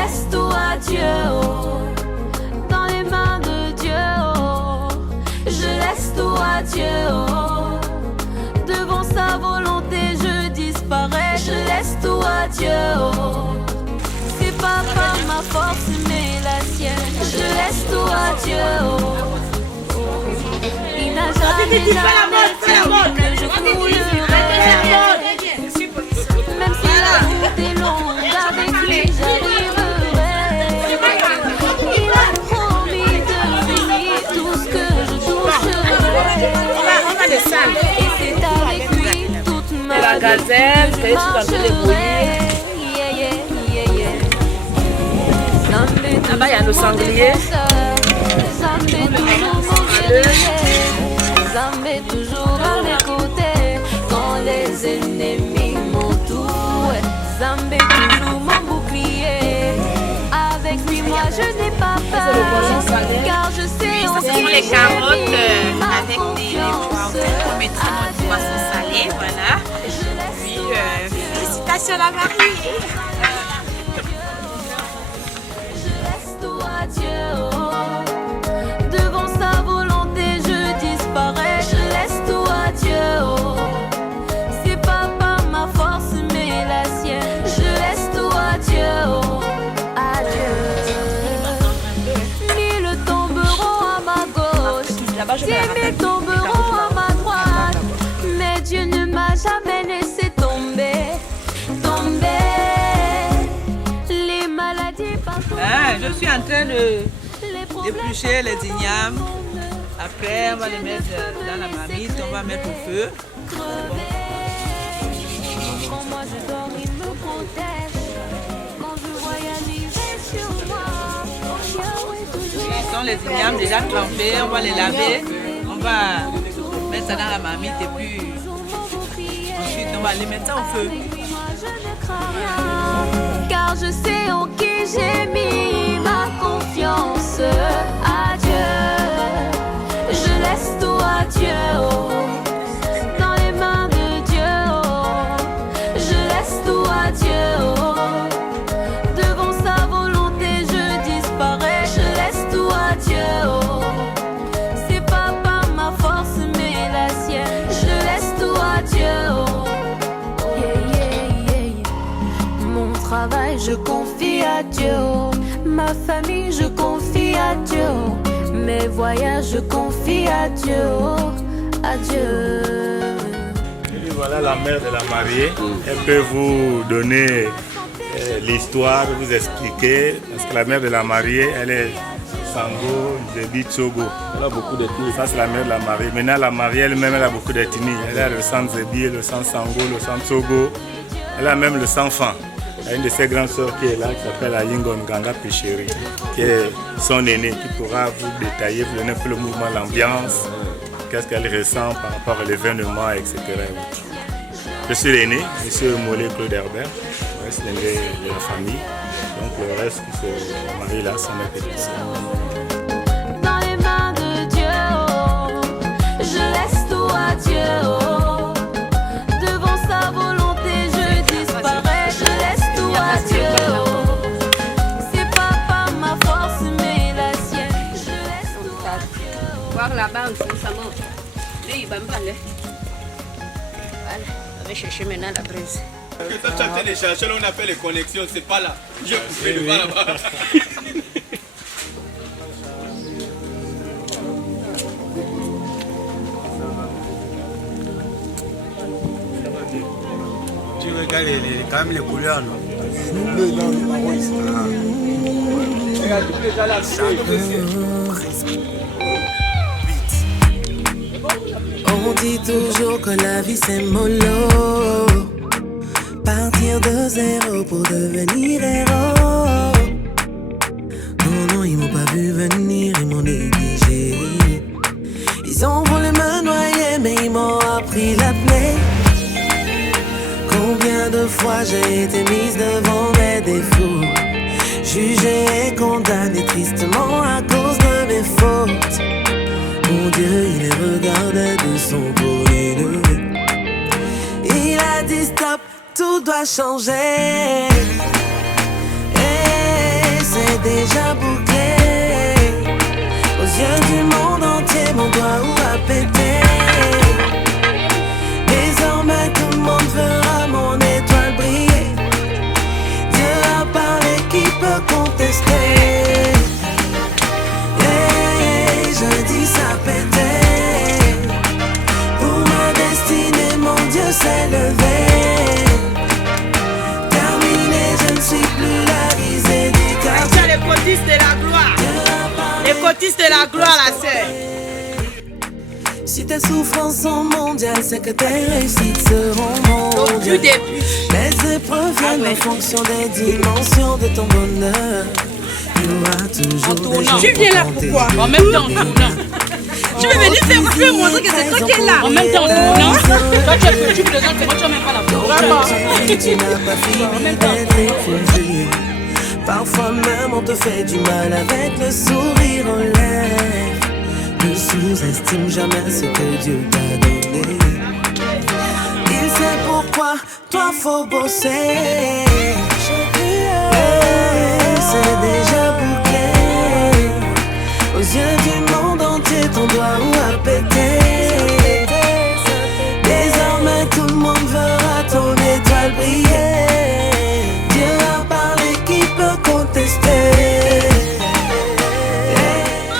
laisse tout à Dieu, oh, dans les mains de Dieu, oh, je laisse tout à Dieu, oh, devant sa volonté je disparais, je laisse tout à Dieu, oh, c'est pas par ma force mais la sienne, je laisse tout à Dieu, oh, il n'a jamais que je coulerai. Même si la route est longue, avec lui j'arriverai. Il a promis de bénir tout ce que je toucherai. Et c'est avec lui toute ma vie que je marcherai. Là-bas, il y a nos sangliers. Zambé toujours mon guerrier. Zambé toujours à mes côtés quand les ennemis m'entourent. Zambé toujours mon bouclier. Avec lui moi je n'ai pas peur, car je sais en Ce sont les carottes avec des poivrons qu'on mettra dans le poisson salé, voilà. Puis félicitations à la mariée. Je laisse tout à Dieu, oh, devant sa volonté je disparais, je laisse tout à Dieu, oh, c'est pas par ma force mais la sienne, je laisse tout à Dieu, oh, à Dieu. Mille tomberont à ma gauche, 10 000 tomberont à ma droite, mais Dieu ne m'a jamais laissé tomber, les maladies partout. Je suis en train d'éplucher les ignames. Après, on va les mettre dans la marmite, on va mettre au feu. Quand moi je dors, il me protège. Quand je voyage, il reste sur moi. Ce sont les ignames déjà trempés, on va les laver. On va mettre ça dans la marmite et puis ensuite on va les mettre ça au feu. Moi je ne crains rien, car je sais en qui j'ai mis ma confiance. À Dieu, je laisse tout à Dieu, oh, dans les mains de Dieu, oh, je laisse tout à Dieu, oh, devant sa volonté je disparais, je laisse tout à Dieu, oh, c'est pas par ma force mais la sienne, je laisse tout à Dieu, oh. Mon travail je confie à Dieu, oh, ma famille je confie à Dieu, oh, mes voyages je confie à Dieu, oh, à Dieu. Et voilà la mère de la mariée. Elle peut vous donner l'histoire, vous expliquer, parce que la mère de la mariée, elle est Sango Zebi Tsogo. Elle a beaucoup d'ethnies. Ça c'est la mère de la mariée. Maintenant la mariée elle-même, elle a beaucoup d'ethnies. Elle a le sang Zebi, le sang Sango, le sang Tsogo. Elle a même le sang Fan. Il y a une de ses grandes sœurs qui est là, qui s'appelle Ayingon Ganga Péchéri, qui est son aînée, qui pourra vous détailler, vous donner un peu le mouvement, l'ambiance, qu'est-ce qu'elle ressent par rapport à l'événement, etc. Je suis l'aîné, M. Mollet Claude Herbert, le reste l'aîné de la famille, donc le reste qui se marie là sont mes petites sœurs. Dans les mains de Dieu, oh, je laisse tout à Dieu, oh, devant sa volonté je disparais, je laisse tout à Dieu, oh, c'est pas par ma force mais la sienne, je laisse tout à Dieu, oh. Voir là-bas aussi, ça monte. Lui, il va me parler. Voilà, on va chercher maintenant la braise. Que toi, tu as fait les chercher, là, on a fait les connexions, c'est pas là. J'ai coupé le bas là-bas. Tu regardes quand même les couleurs, non? On dit toujours que la vie c'est mollo. Partir de zéro pour devenir héros. Non, non, ils m'ont pas vu venir, ils m'ont négligé. Ils ont voulu me noyer, mais ils m'ont appris l'apnée. Combien de fois j'ai été mise devant mes défauts, jugée et condamnée tristement à cause de mes fautes. Mon Dieu, il les regardait de son beau nez. Il a dit stop, tout doit changer. Hey, c'est déjà bouclé. Aux yeux du monde entier, mon doigt où a pété. Désormais tout le monde verra mon étoile briller. Dieu a parlé, qui peut contester? Hey, jeudi ça pétait. Pour ma destinée, mon Dieu s'est levé. Terminé, je ne suis plus la risée des quartiers. Les cotistes de la gloire. Les cotistes de la gloire, la sœur. Si tes souffrances sont mondiales, c'est que tes réussites seront mondiales. Les épreuves viennent en fonction des dimensions de ton bonheur. Il y aura toujours des gens. Tu viens là pourquoi? En même temps, non. Tu veux venir faire quoi? Tu veux montrer que c'est toi qui es là. En même temps, non. Toi, tu présentes, c'est moi, tu n'as même pas la photo. Tu n'as pas fini d'être écroué. Parfois même on te fait du mal avec le sourire aux lèvres. Ne sous-estime jamais ce que Dieu t'a donné. Il sait pourquoi toi faut bosser. C'est déjà bouclé. Aux yeux du monde entier, ton doigt où a pété. Désormais tout le monde verra ton étoile briller. Dieu a parlé, qui peut contester?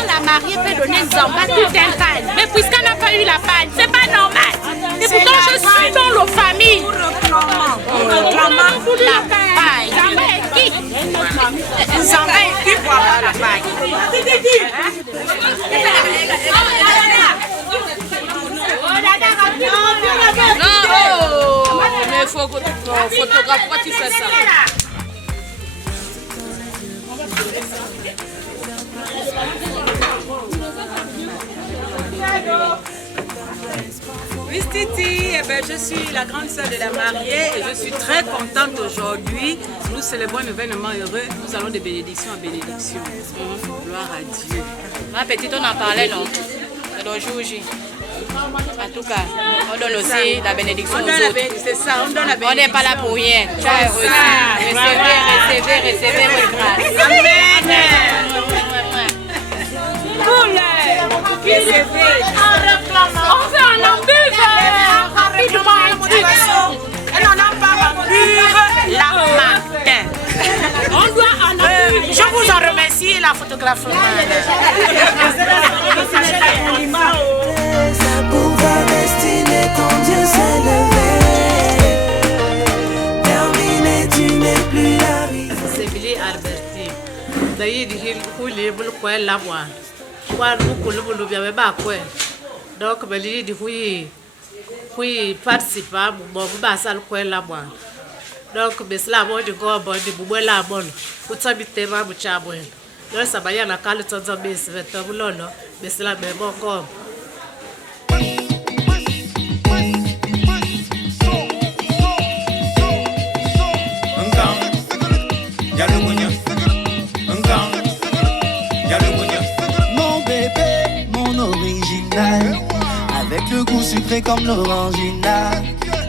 La mariée peut donner Zamba tout un panne. Mais puisqu'elle n'a pas eu la panne, c'est pas normal. Et pourtant je suis dans nos familles. La paille. Zamba est qui? Zamba est qui pour avoir la paille? Non, mais faut photographe, pourquoi tu fais ça? Oui, Titi, eh ben, je suis la grande sœur de la mariée et je suis très contente aujourd'hui. Nous célébrons un événement heureux. Nous allons de bénédiction en bénédiction. Gloire à Dieu. Ma petite, on en parlait, non? C'est le jour J. En tout cas, on donne aussi la bénédiction aux autres. C'est ça, on donne la bénédiction. On n'est pas là pour rien. Tu as reçu. Recevez vos grâces. Amen. On fait un ambive rapidement. Elle n'en a pas bu la matin. On doit en ambive. Je vous en remercie, la photographe. Pour ta destinée, ton Dieu s'est levé. Terminé, tu n'es plus la risée. C'est Billy Alberti. D'ailleurs, il y a beaucoup de la voix. Donc, il dit oui, participe à bon, ça le coin là-bas. Donc, mais cela va de go, bon, de boire la bonne. Pour t'habiter, va vous chabouer. Donc, ça va y aller à la temps de baisse, mais cela, mais bon, comme. Mon bébé, mon original, avec le goût sucré comme l'orangina.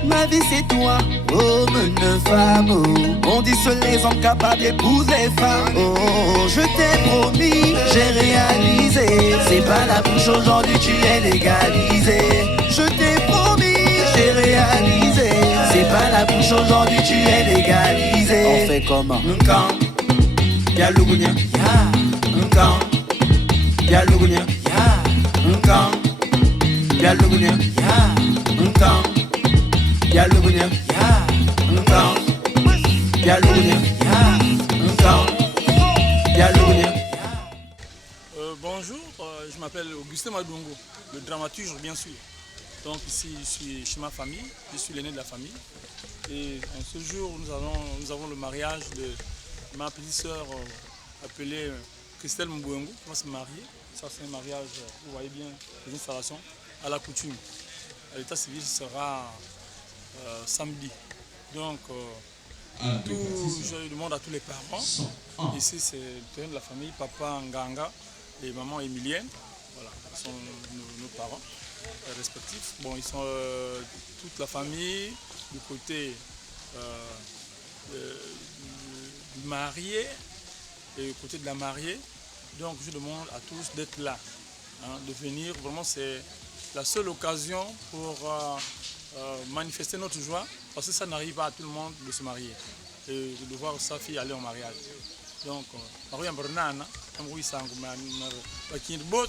Ma vie c'est toi, homme une femme. Oh. On dit seuls les hommes capables d'épouser les femmes. Oh, je t'ai promis, j'ai réalisé. C'est pas la bouche aujourd'hui, tu es légalisé. Je t'ai promis, j'ai réalisé. C'est pas la bouche aujourd'hui, tu es légalisé. On fait comment? Y'a Lugunya, Nkang, Y'a Lugunya, Nkang, Y'a Lugunya, Nkang, Y'a Lugunya, Nkang, Y'a Lugunya, Nkang, Y'a Lugunya. Bonjour, je m'appelle Augustin Madungo, le dramaturge bien sûr. Donc ici je suis chez ma famille, je suis l'aîné de la famille. Et en ce jour nous avons le mariage de ma petite sœur appelée Christelle Mbouengou, qui va se marier. Ça c'est un mariage, vous voyez bien, les installations à la coutume. L'état civil sera samedi. Donc je demande à tous les parents. Ici c'est le terrain de la famille, papa Nganga et maman Emilienne. Voilà, ce sont nos parents respectifs. Bon, ils sont toute la famille du côté du marié et côté de la mariée. Donc je demande à tous d'être là, hein, de venir. Vraiment, c'est la seule occasion pour manifester notre joie, parce que ça n'arrive pas à tout le monde de se marier et de voir sa fille aller en mariage. Donc, Maria Bernana, Amroui Sango, Bakir Bos,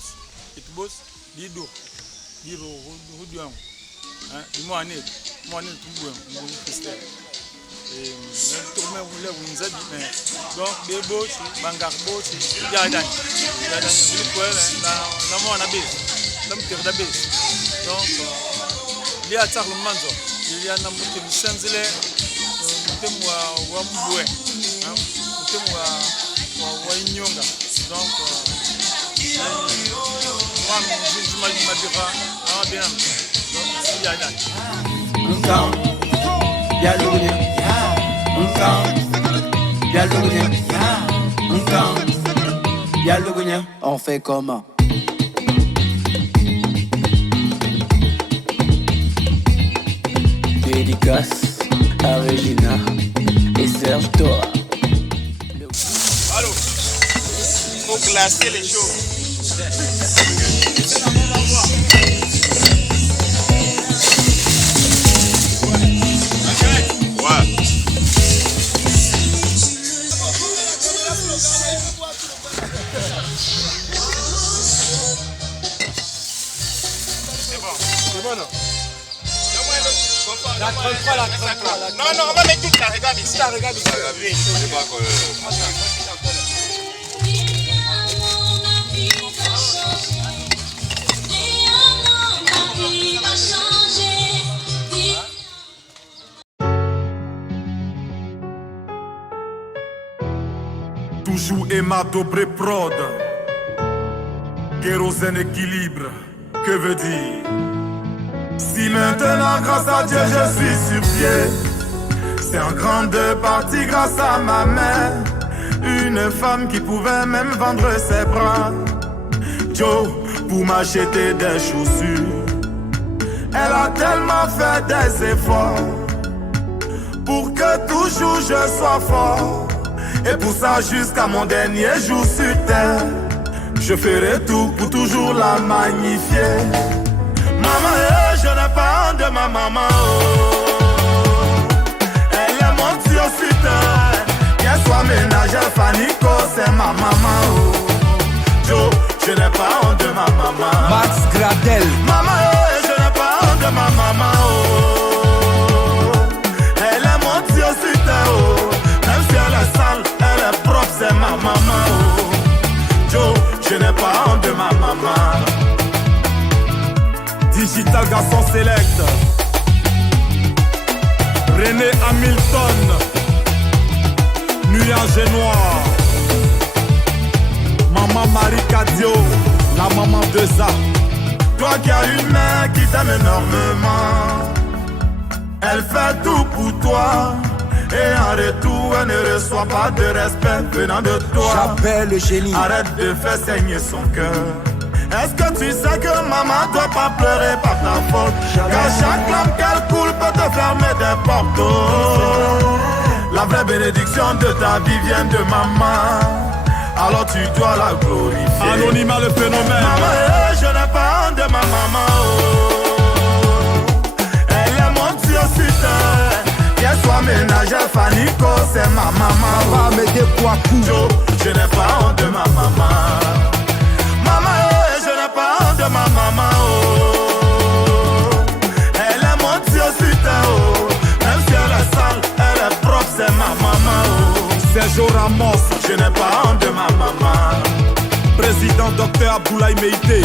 et Bos, Dido, Dido, Rudion, Moané, Moané, Toubouin, Mouni Christelle. Et tout le monde voulait vous habiller. Donc, des bots, Bangar Bots, Yadan, Yadan, la moine abbesse, l'homme qui est d'abbesse. Donc, il y a Charles Manzo, il y a Namuté Sanzele, Mutemwa Wamboué, Mutemwa Wainyonga. Donc, moi, je m'adira à bien. Donc, il y a Yadan. On fait comment? Dédicace à Regina et Serge Toa. Allô, faut glacer les choses. La 33, la 33. Non, on va mettre toute la regarde ici. Regarde ici. Toujours Emma Dobré Prod. Kérosène équilibre. Que veut dire? Si maintenant, grâce à Dieu, je suis sur pied, c'est en grande partie grâce à ma mère, une femme qui pouvait même vendre ses bras. Joe, pour m'acheter des chaussures, elle a tellement fait des efforts pour que toujours je sois fort. Et pour ça, jusqu'à mon dernier jour sur terre, je ferai tout pour toujours la magnifier. Maman, je n'ai pas honte de ma maman. Oh. Elle est mon Dieu sur terre. Qu'elle soit ménagère, Fanico, c'est ma maman. Oh. Joe, je n'ai pas honte de ma maman. Max Gradel. Maman, je n'ai pas honte de ma maman. Oh. Elle est mon Dieu sur terre. Oh. Même si elle est sale, elle est propre, c'est ma maman. Oh. Joe, je n'ai pas honte de ma maman. Digital garçon select, René Hamilton, Nuage Noir, Maman Marie Cadio, la maman de Za. Toi qui as une mère qui t'aime énormément, elle fait tout pour toi. Et en retour, elle ne reçoit pas de respect venant de toi. J'appelle le génie. Arrête de faire saigner son cœur. Est-ce que tu sais que maman doit pas pleurer par ta faute? Car chaque larme qu'elle coule peut te fermer des portes. La vraie bénédiction de ta vie vient de maman. Alors tu dois la glorifier. Anonymat le phénomène. Maman, je n'ai pas honte de ma maman. Oh. Elle est mon Dieu sur terre. Qu'elle soit ménagère, Fanico, c'est ma maman. Va me décoiffou. Je n'ai pas honte de ma maman. Maman, je n'ai pas honte de ma maman. Oh. Elle est mon Dieu sur terre. Oh. Même si elle est sale, elle est propre, c'est ma maman. Oh. Sergio Ramos. Je n'ai pas honte de ma maman. Président Dr Aboulaye Meïté.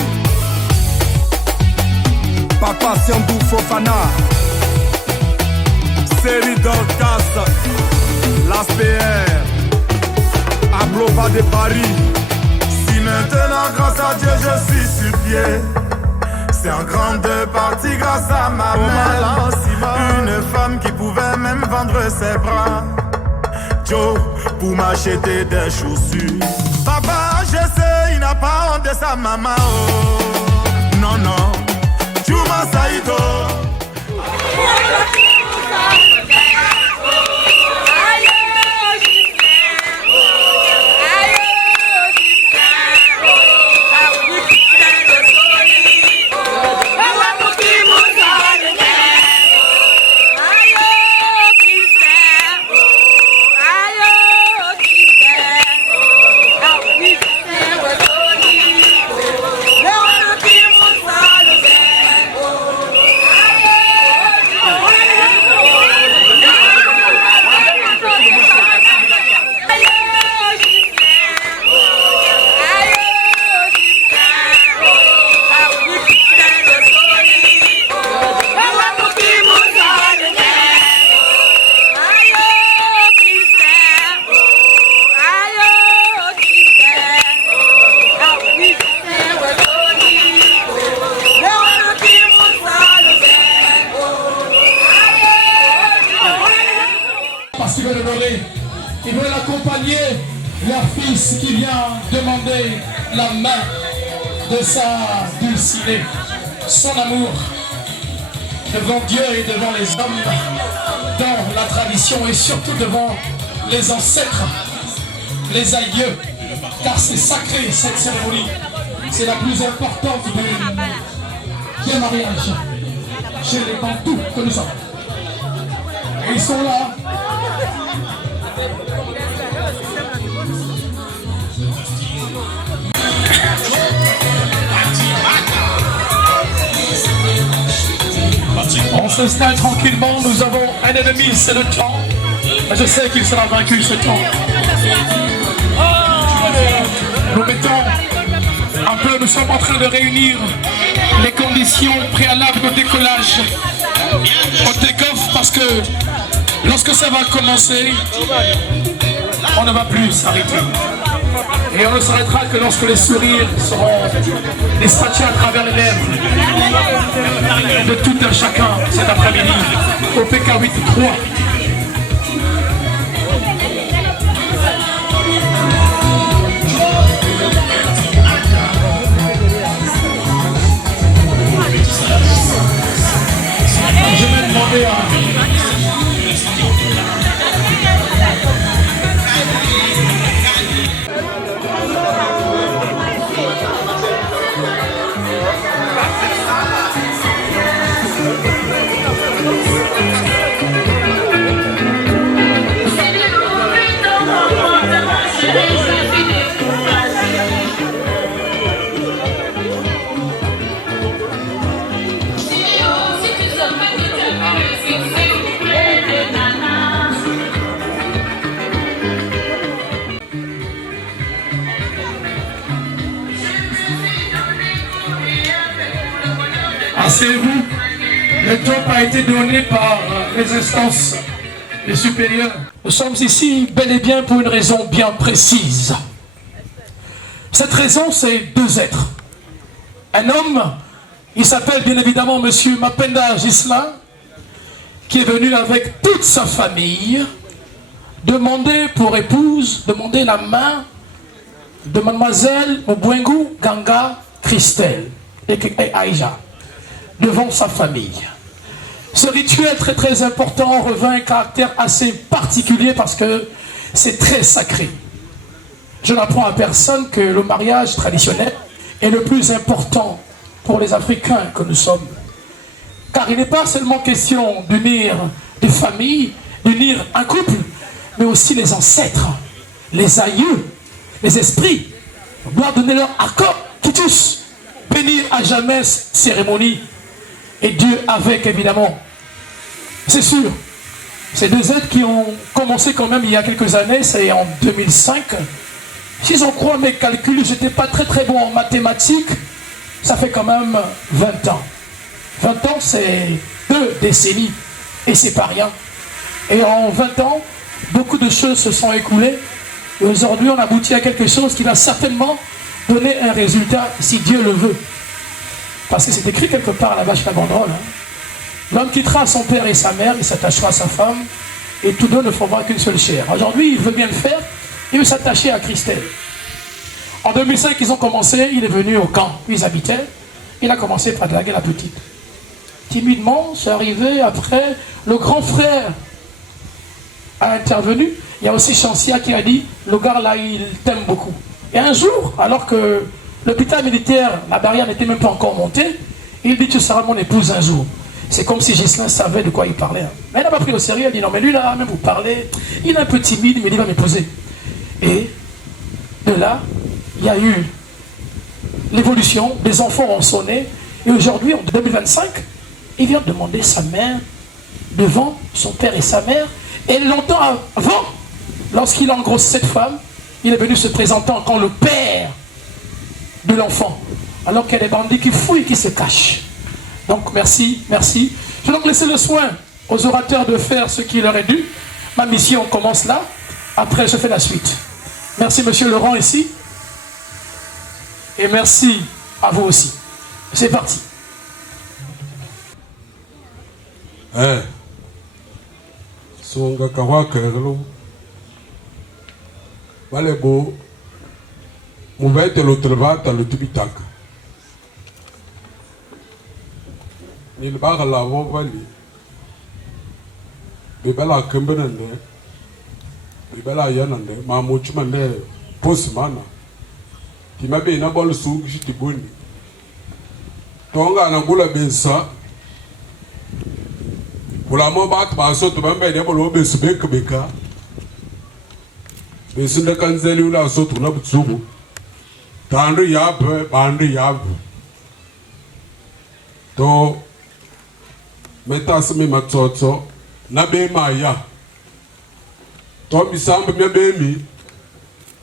Papa Siandou Fofana. Série Dorcas. L'ASPR. Ablova de Paris. Si maintenant grâce à Dieu je suis sur pied, c'est en grande partie grâce à ma mère, une femme qui pouvait même vendre ses bras. Joe, pour m'acheter des chaussures. Papa, je sais, il n'a pas honte de sa maman. Oh. Non, non, Juma Saïdo. Aïe, parce qu'ils veulent honorer, ils veulent accompagner leur fils qui vient demander la main de sa dulcinée, son amour devant Dieu et devant les hommes, dans la tradition et surtout devant les ancêtres, les aïeux, car c'est sacré cette cérémonie. C'est la plus importante des mariages chez les Bantous que nous sommes. Et ils sont là. On s'installe tranquillement, nous avons un ennemi, c'est le temps. Mais je sais qu'il sera vaincu ce temps. Nous mettons un peu, nous sommes en train de réunir les conditions préalables au décollage, au take-off, parce que lorsque ça va commencer, on ne va plus s'arrêter. Et on ne s'arrêtera que lorsque les sourires seront dispatchés à travers les lèvres de tout un chacun cet après-midi au PK8-3. Je vais demander à... Asseyez-vous, le top a été donné par les instances les supérieures. Nous sommes ici bel et bien pour une raison bien précise. Cette raison, c'est deux êtres. Un homme, il s'appelle bien évidemment Monsieur Mapenda Gislain, qui est venu avec toute sa famille demander pour épouse, demander la main de mademoiselle Mbwengu Ganga Christelle et Aïja devant sa famille. Ce rituel très très important revêt un caractère assez particulier parce que c'est très sacré. Je n'apprends à personne que le mariage traditionnel est le plus important pour les Africains que nous sommes. Car il n'est pas seulement question d'unir des familles, d'unir un couple, mais aussi les ancêtres, les aïeux, les esprits doivent donner leur accord, quitus, bénir à jamais cette cérémonie. Et Dieu avec, évidemment. C'est sûr, ces deux êtres qui ont commencé quand même il y a quelques années, c'est en 2005. Si j'en crois mes calculs, je n'étais pas très bon en mathématiques, ça fait quand même 20 ans. 20 ans, c'est 2 décennies, et c'est pas rien. Et en 20 ans, beaucoup de choses se sont écoulées, et aujourd'hui on aboutit à quelque chose qui va certainement donner un résultat, si Dieu le veut. Parce que c'est écrit quelque part à la vache la banderole. L'homme quittera son père et sa mère, il s'attachera à sa femme, et tous deux ne formeront qu'une seule chair. Aujourd'hui, il veut bien le faire, il veut s'attacher à Christelle. En 2005, ils ont commencé, il est venu au camp où ils habitaient, il a commencé par draguer la petite. Timidement, c'est arrivé après, le grand frère a intervenu, il y a aussi Chancia qui a dit, le gars là, il t'aime beaucoup. Et un jour, alors que l'hôpital militaire, la barrière n'était même pas encore montée, il dit, tu seras mon épouse un jour. C'est comme si Gislain savait de quoi il parlait. Mais elle n'a pas pris au sérieux, elle dit, non mais lui là, même vous parlez, il est un peu timide, mais il va m'épouser. Et de là, il y a eu l'évolution, les enfants ont sonné, et aujourd'hui, en 2025, il vient demander sa mère devant son père et sa mère, et longtemps avant, lorsqu'il a engrossé cette femme, il est venu se présenter en tant le père de l'enfant, alors qu'il y a des bandits qui fouillent, qui se cachent. Donc merci, merci. Je vais donc laisser le soin aux orateurs de faire ce qui leur est dû. Ma mission commence là, après je fais la suite. Merci monsieur Laurent ici, et merci à vous aussi. C'est parti. songa kawa kaglo vale bo muvete lo trovata lo tibitaka ni le baga la vo vali be bela kembenende be bela yanande ma muchmande posmana timabe na bol su gitiboni tonga na gula bensa kula mo bat ba so to bambe de bolo be su beka be su da kanzeli ula so to na butsugu tandu yabe bandu yabe to metas mi matsotso na be maya to bisambe me be mi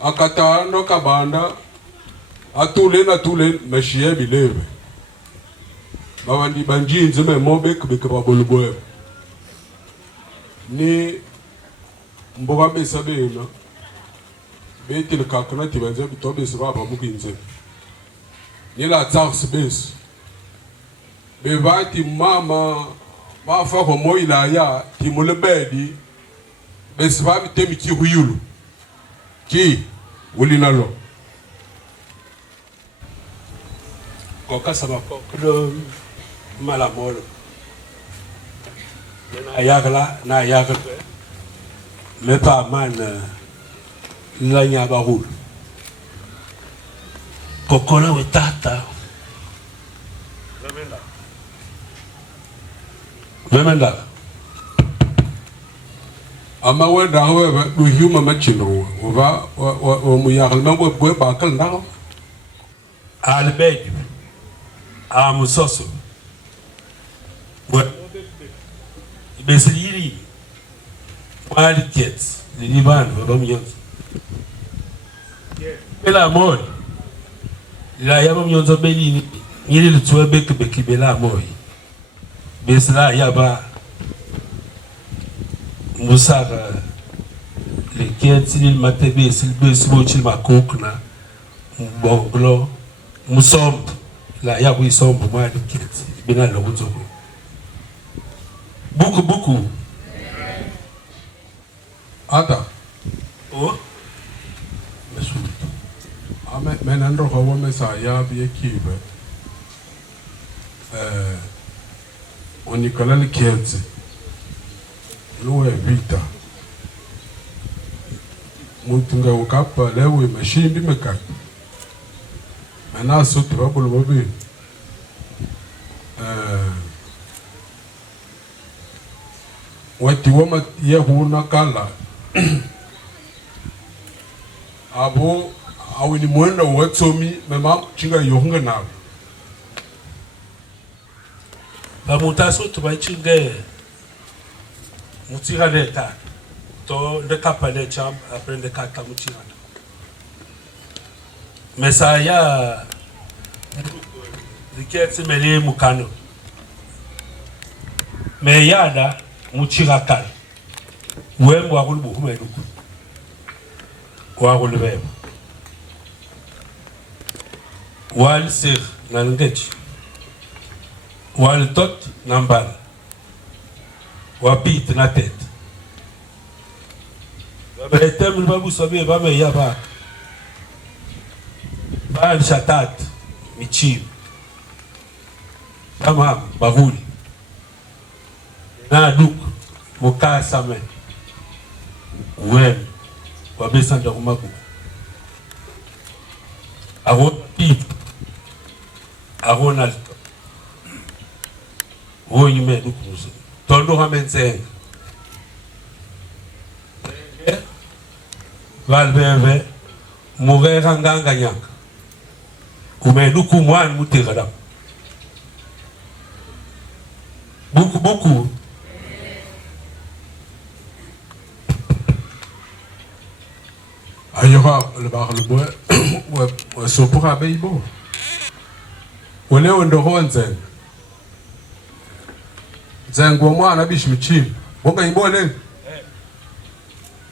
akata no kabanda atule na tule mashie bilebe bawandi banjinze me mobe kubeka babolubo ni mboga besa bena beti le kakana tibanze bitobe se baba mukinze ni la tsars bes be vati mama ma fa ko moila ya ti mulebedi bes ba bitemi ki huyulu ki wulinalo ko kasaba ko do malamolo na yagla na yagla me pa man la nyaba rul kokola wetata remenda ama wenda wewe du huma machino wa mu yagla na bo ba kal ndaw albedi amusoso besiri wali kids ni liban baba mnyonzo bela moy la yaba mnyonzo beli ni le tuwe beki bela moy besla yaba musaka le kids ni matebe silbe sibochi makokna mbonglo musomb la yabu isomb mali kids bena lo uzo Beaucoup. Ata. Oh. Menandro hawa mesaya biye kibe. On Nicolas le Kielze. Loe vita. Mutunga ukapa lewe mashimbi mekai. Mena sotu babulu babi. Wati wama yehuna kala abo awini mwenda watsomi mema chinga yohunga nawe bamutaso tubachinge mutira leta to ndekapa le cham aprende kata mutira mesaya diketse mele mukano meyada muchirakal wembo akulubu humeduku wakulubeba wal sir nangechi wal tot nambal wapit na tête babetem babu sabe ba me yaba ba shatat michi kama bahuli na duk muka same wem wabesa ndo kumaku aho pip aho na wo yime duk muso tondo hamense valbeve mugera nganga nyaka kumeduku mwan mutegada beaucoup ayora le bar le bois ouais so pour abeibo wale wendo honzen zango mwana bishmichi bonga ibole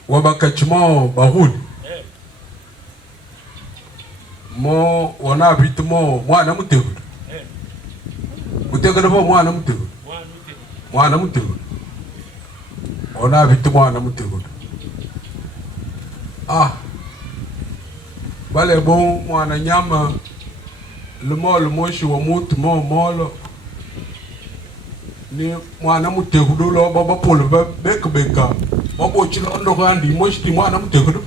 wabakachimo bahud mo wana bitmo mwana mutego mutego no mwana mutego on a vite moi na mutegudu bale bon mwana nyama le moshi wa mutu molo ni mwana mutegudu lo baba polo beka babo chilo ndo kandi moshi ti mwana mutegudu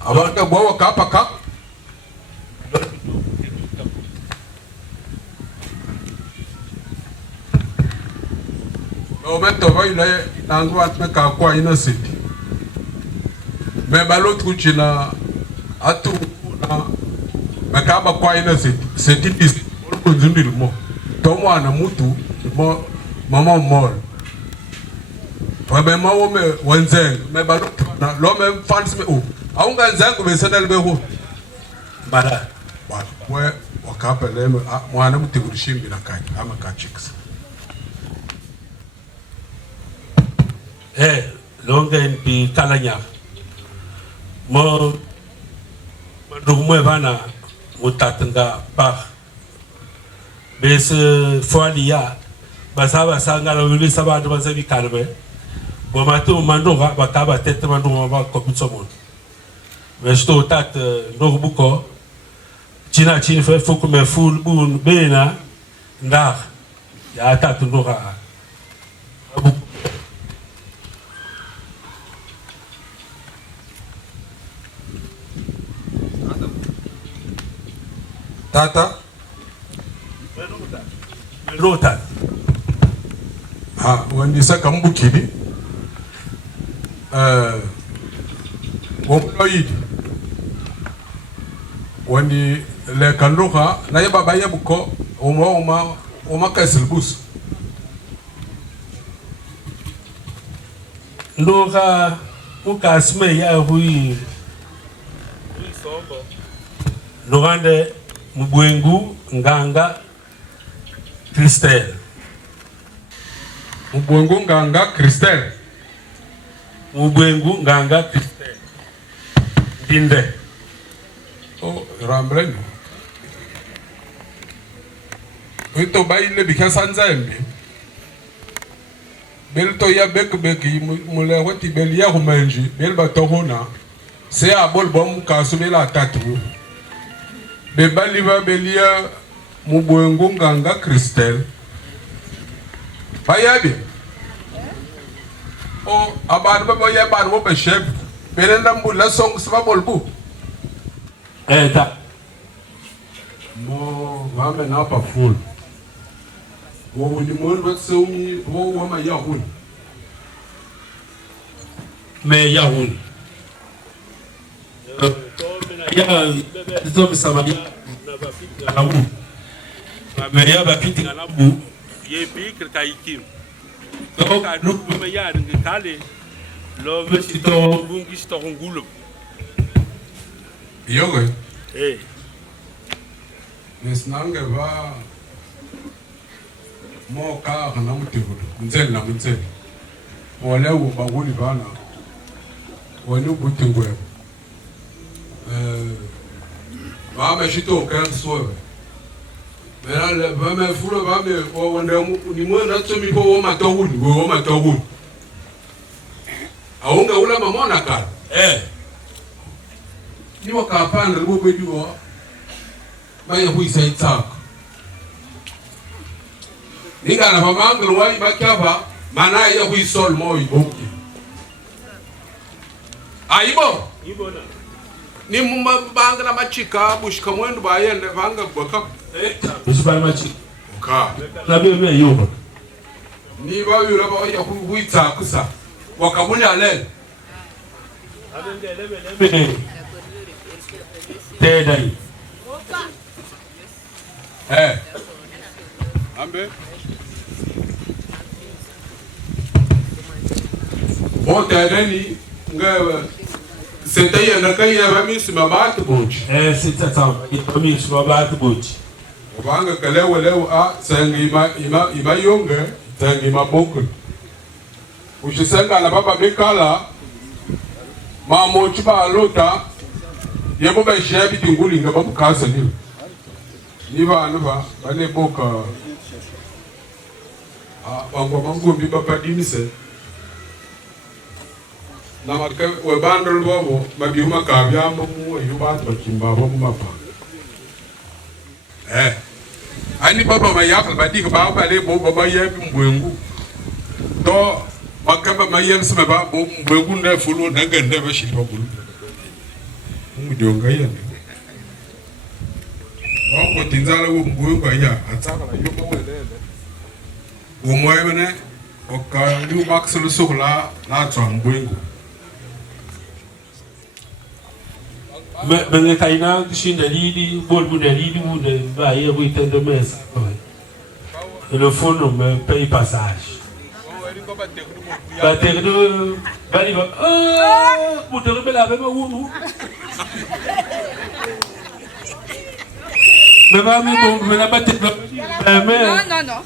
abanga bwa kapa ka au moment où il est en droit de faire quoi il a cité mais l'autre tu l'as à tout mais quand quoi il a cité c'est difficile pour conduire le mot toi moi na mutu maman mort vraiment on me wanzeng mais l'autre l'homme fans mais oh aunga nzangu besana lebego bala ouais wakapele mwana mutegushimbi na kanya ama kachix. Longen pi kalanya mo madugumwe bana mutatanga pa bes folia basaba sangala luli sabadu bazabi kalbe bo matu mandoga bakaba tete mandoga ba kopitso mon vesto tat ndobuko china fe fuku me ful bun bena ndar ya tat ndoga Tata Lota wandi saka mbukidi womloyidi wandi le kandoka na yeba baya buko oma kasilbus ndoka ukasme ya hui Lorande Mubwengu Nganga Christelle. Mubwengu Nganga Christelle. Mubwengu Nganga Christelle. Dinde. Oh, Rambreno. Wito baile bikasanza embi. Belto ya beki mule wati beli ya humenji. Bel batohona. Se abol bom kasubela tatu. Bebaliva belia Mubwengu Nganga Christelle. Bayabi. Oh, abad babo ya bad wo be chef. Berenda mbula song sababolbu. Ta. Mo vame na pa full. Wo wuli mo wat sumi wo wama yahun. Me yahun. Ya zomi samadi na bapiti ngalabu bameya bapiti ngalabu ye bikr kaikim to ka nuk me ya ngikale lo vesito bungi sto ngulu yoga nesnanga va mo ka na mutivu nzel na mzel wala wo baguli bana wonu butingwe vame shito kan sowe mera vame fulo vame o wanda ni mo na tsomi ko o matawuni aunga ula mamona kala ni wakapanda libo bediwa baya huisa itaka ninga na mamangro wai bakyava mana ya huisol moi boki aibo ibona ni mumba banga na machika bushika mwendo bayende banga bwaka bisubali machika ka na bebe yoba ni ba yura ba ya huita kusa wakabuli alele bebe tedai ambe bon tedani ngawa c'était un accueil à mis sur ma batte bouche c'est ça il a mis sur ma batte bouche wanga kalewa sangi ima yonge sangi maboko ushisanga la baba bekala mamo chiba lota yebo ba shebi tinguli ngaba bukasa ni ba bane boka Bango bi papa dimise. Na marka we bandol bobo magiuma kabya mu yuba bakimba bobo mapa. Ani papa ma yakal ba dik ba ba le bobo ba yebi mbwengu. To makaba ma yem sama ba mbwengu nda fulu na ganda ba shi ba bulu. Mu jonga yende. Wako tinzala wo mbwengu ya atsaka la yuba welele. Wo moyene o ka lu maxul sukla na tsang mbwengu. Mais quand il a chez Dalili, beaucoup Dalili, ou de bailler, oui, de messe. Et le fond, on me paye passage. Terre de. Oh, pour te remettre avec moi, mais pas mais bon, mais la bataille de. Non.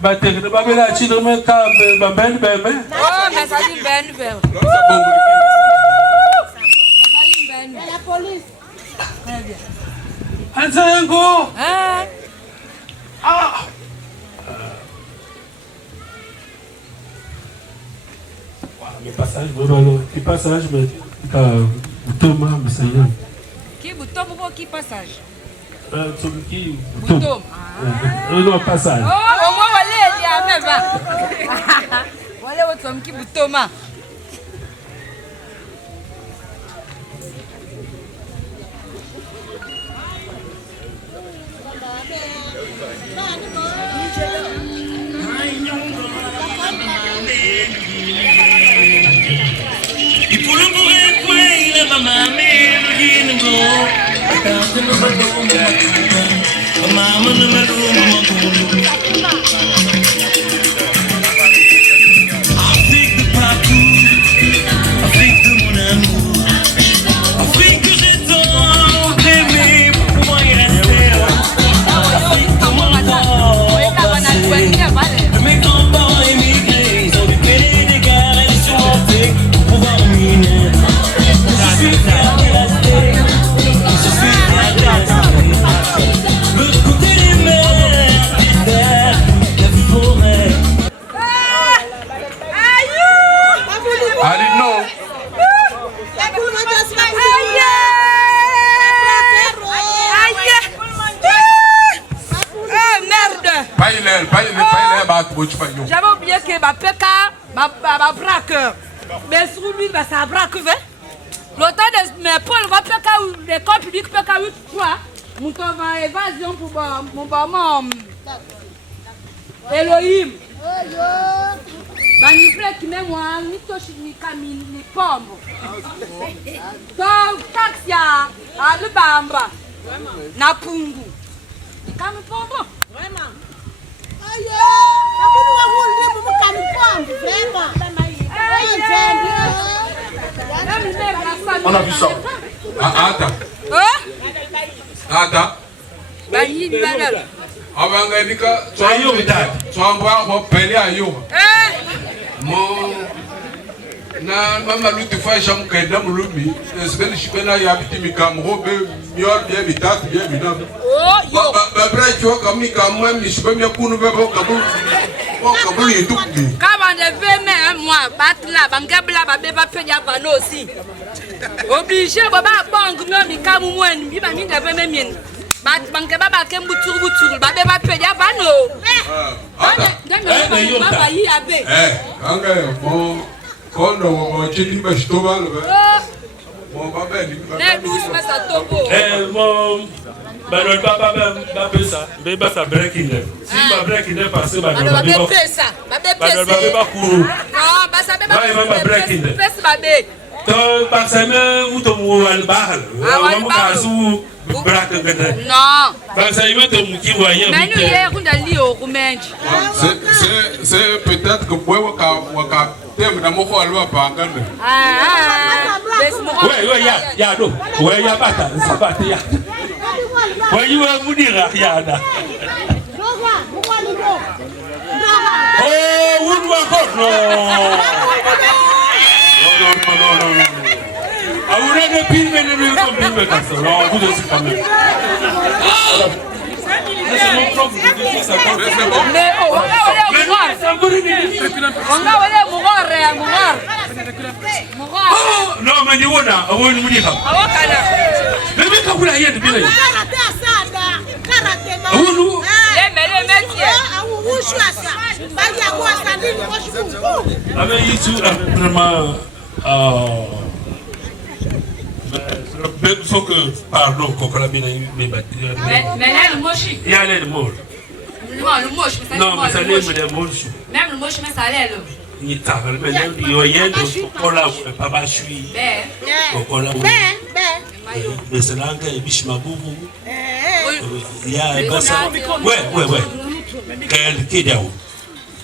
Bataille de Babela, tu ne mets qu'à Ben. Oh, mais ça dit Ben. La police. Très bien. Anzayango. Ah. Le passage, le passage, mais Thomas, mais ça y est. Qui bouton ou qui passage? Celui qui bouton. Non, passage. Oh, au moins, allez, il y a même. Voilà votre homme qui bouton. Afrique de partout, Afrique de mon amour, Afrique que j'ai tant aimé pour pouvoir y rester. Afrique de mon corps passé, de mes grands-parents émigrés, ils ont dû payer des gares et des surmontés pour pouvoir miner. Je suis fier d'y rester, je suis fier d'y rester. De l'autre côté des mers, des terres, des forêts. Allez, non. J'avais oublié que ma PK, ma braqueur. Mais sur lui, c'est un braqueur. L'autant de mes pôles, ma PK, l'école publique PK 8-3. Mon travail évasion pour mon maman. Elohim. Manipule qui met moi, ni toshi ni camine, ni pomme. Donc, taxi à le bamba. Na pungu. Comme pombo. Vraiment. Aïe, on a vu ça. Ada. Abanga dika tsayo bitatu. Tsambwa ko pele ayo. Mo na mama lutu fa sham kenda mulumi. Esbel shipena ya bitimi kamro be mior bien bitatu bien binam. Oh, ba bra cho kami kamwa mi shipemya kunu be ko kabu. Ko kabu yitukbi. Kama ne veut moi batla bangabla ba beba penya vano aussi. Obligé baba bang no mi kamu mwen mi ba mi ne veut même. Bangaba ba kembutur ba beba penya vano. Baba yi abe. Anga mo kondo mo chindi ba shtoba lo. Mo ba be ni ba. Ne douce ma sa tobo. Mon Banon papa ba pesa, be ba sa breaking left. Si ba breaking left parce ba ba pesa, ba pesa. Ba kuru. Non, ba sa be ba breaking left. Pesa ba be. To ba sa me uto mu wal bahal. Wa mu kasu brak ngene. Non. Ba sa yime to mu ki voyer. Mais nous hier on a li au Roumenji. C'est peut-être que moi waka tem na mo ko alwa pa ngane. Ouais, ya do. Ouais, ya bata, ça bata ya. Ouais, you are munira ya da. Oh, would work out. No. I would rather pin me in the room. No, good as coming. c'est mon propre, je détruis sa carte. Mais on va aller Oh, non, mais on a, on va nous dire. Mais quand vous l'avez dit, vraiment, il faut que, pardon, qu'on a bien mais là, le moche. Il y a le moche. Non, mais ça l'est, mais le moche. Même le moche, mais ça l'est, là. Il y a un papa chui. Mais c'est là qu'il y a un bichmabou. Il y a un bassin. Ouais. Quel est là?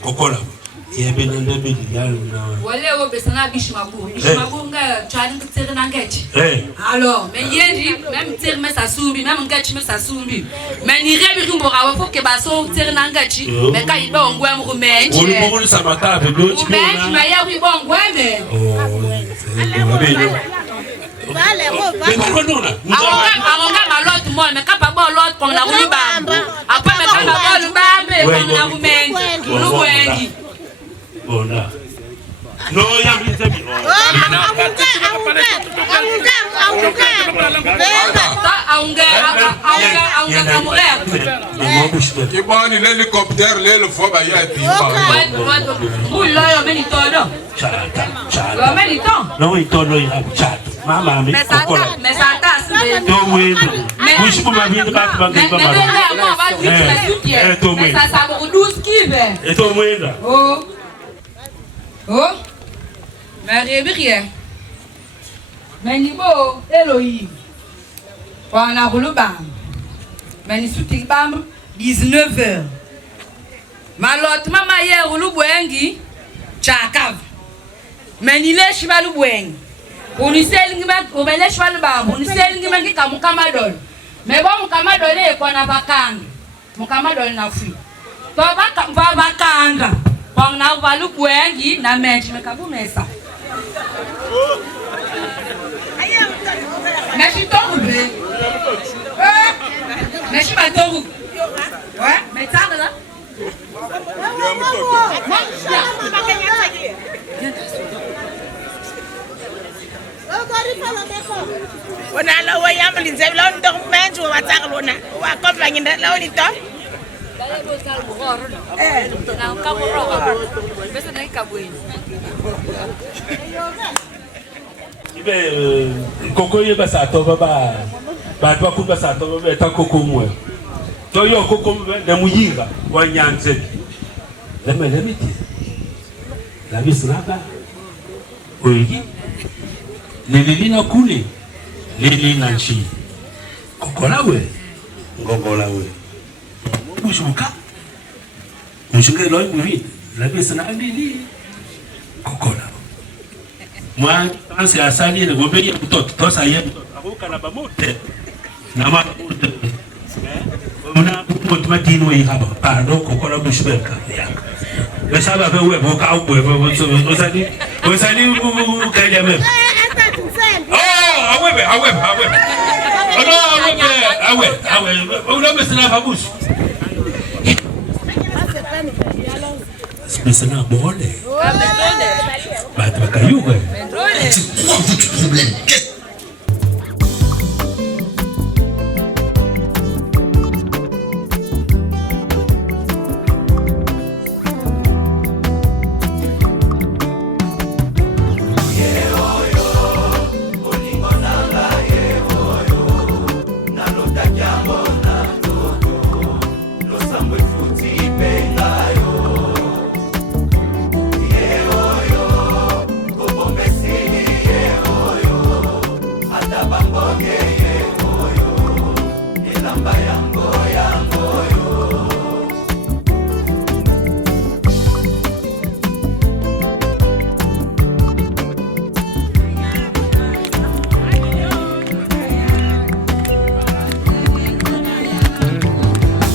Cocola. Il y a bien un bébé. Voilà, au Bessana Bichmabou. Bichmabou, tu as une petite languette. Alors, mais il y a même tir, mais ça soubi, même un gâchis, mais ça soubi. Mais il y a une bora, il faut que Basso tire un gâchis. Mais quand il va en Guam, Roumain. On lui montre sa matin avec l'autre. Roumain, tu m'as eu un bon Guam. Non, il y a une demi. L'hélicoptère, le foie, il y a un peu. Non, il tourne, il a chat. Maman, mais ça tasse. Mais je peux m'habiller de battre. Mais ça, ça va 12 qui et ton moyen. Oh, mais rien. Mais niveau Elohim, on a roulé bam. Mais nous sommes bam 19h. Malot maman hier roulé boengi, chakav. Mais il est cheval boengi. On y sait l'ingénieur, on met les cheval bam. On y sait l'ingénieur qui a mon camadol. Mais bon, mon camadol est qu'on a vacant. Mon camadol n'a fui. Toi va vacant. On a valu boengi na menche me kabu mesa. Mais je tombe. Mais je pas tombe. Ouais, mais ça là. On a la voyant les zèbres dans le menche ou à Tarlona ou à compagnie de la Olito. Coco ye basa to baba ba to ku basa to baba ta coco mo to yo coco na muyinga wa nyanze le miti la bisnaka oyi lili na kule lili na chi coco la we ngogo la we Mushuka. Mushuka est là, oui. La personne a dit Cocola. Moi, c'est à salir le gobelin tout, tout ça y est. Nama. On a automatiquement il a pardon Cocola Mushbeka. Mais ça va faire ouais, bon cas vous allez vous caler même. Ah ouais. Ah ouais. On a mis la babouche. Mais c'est un bon lait. Bah, tu vas caillou, ouais. C'est quoi votre problème?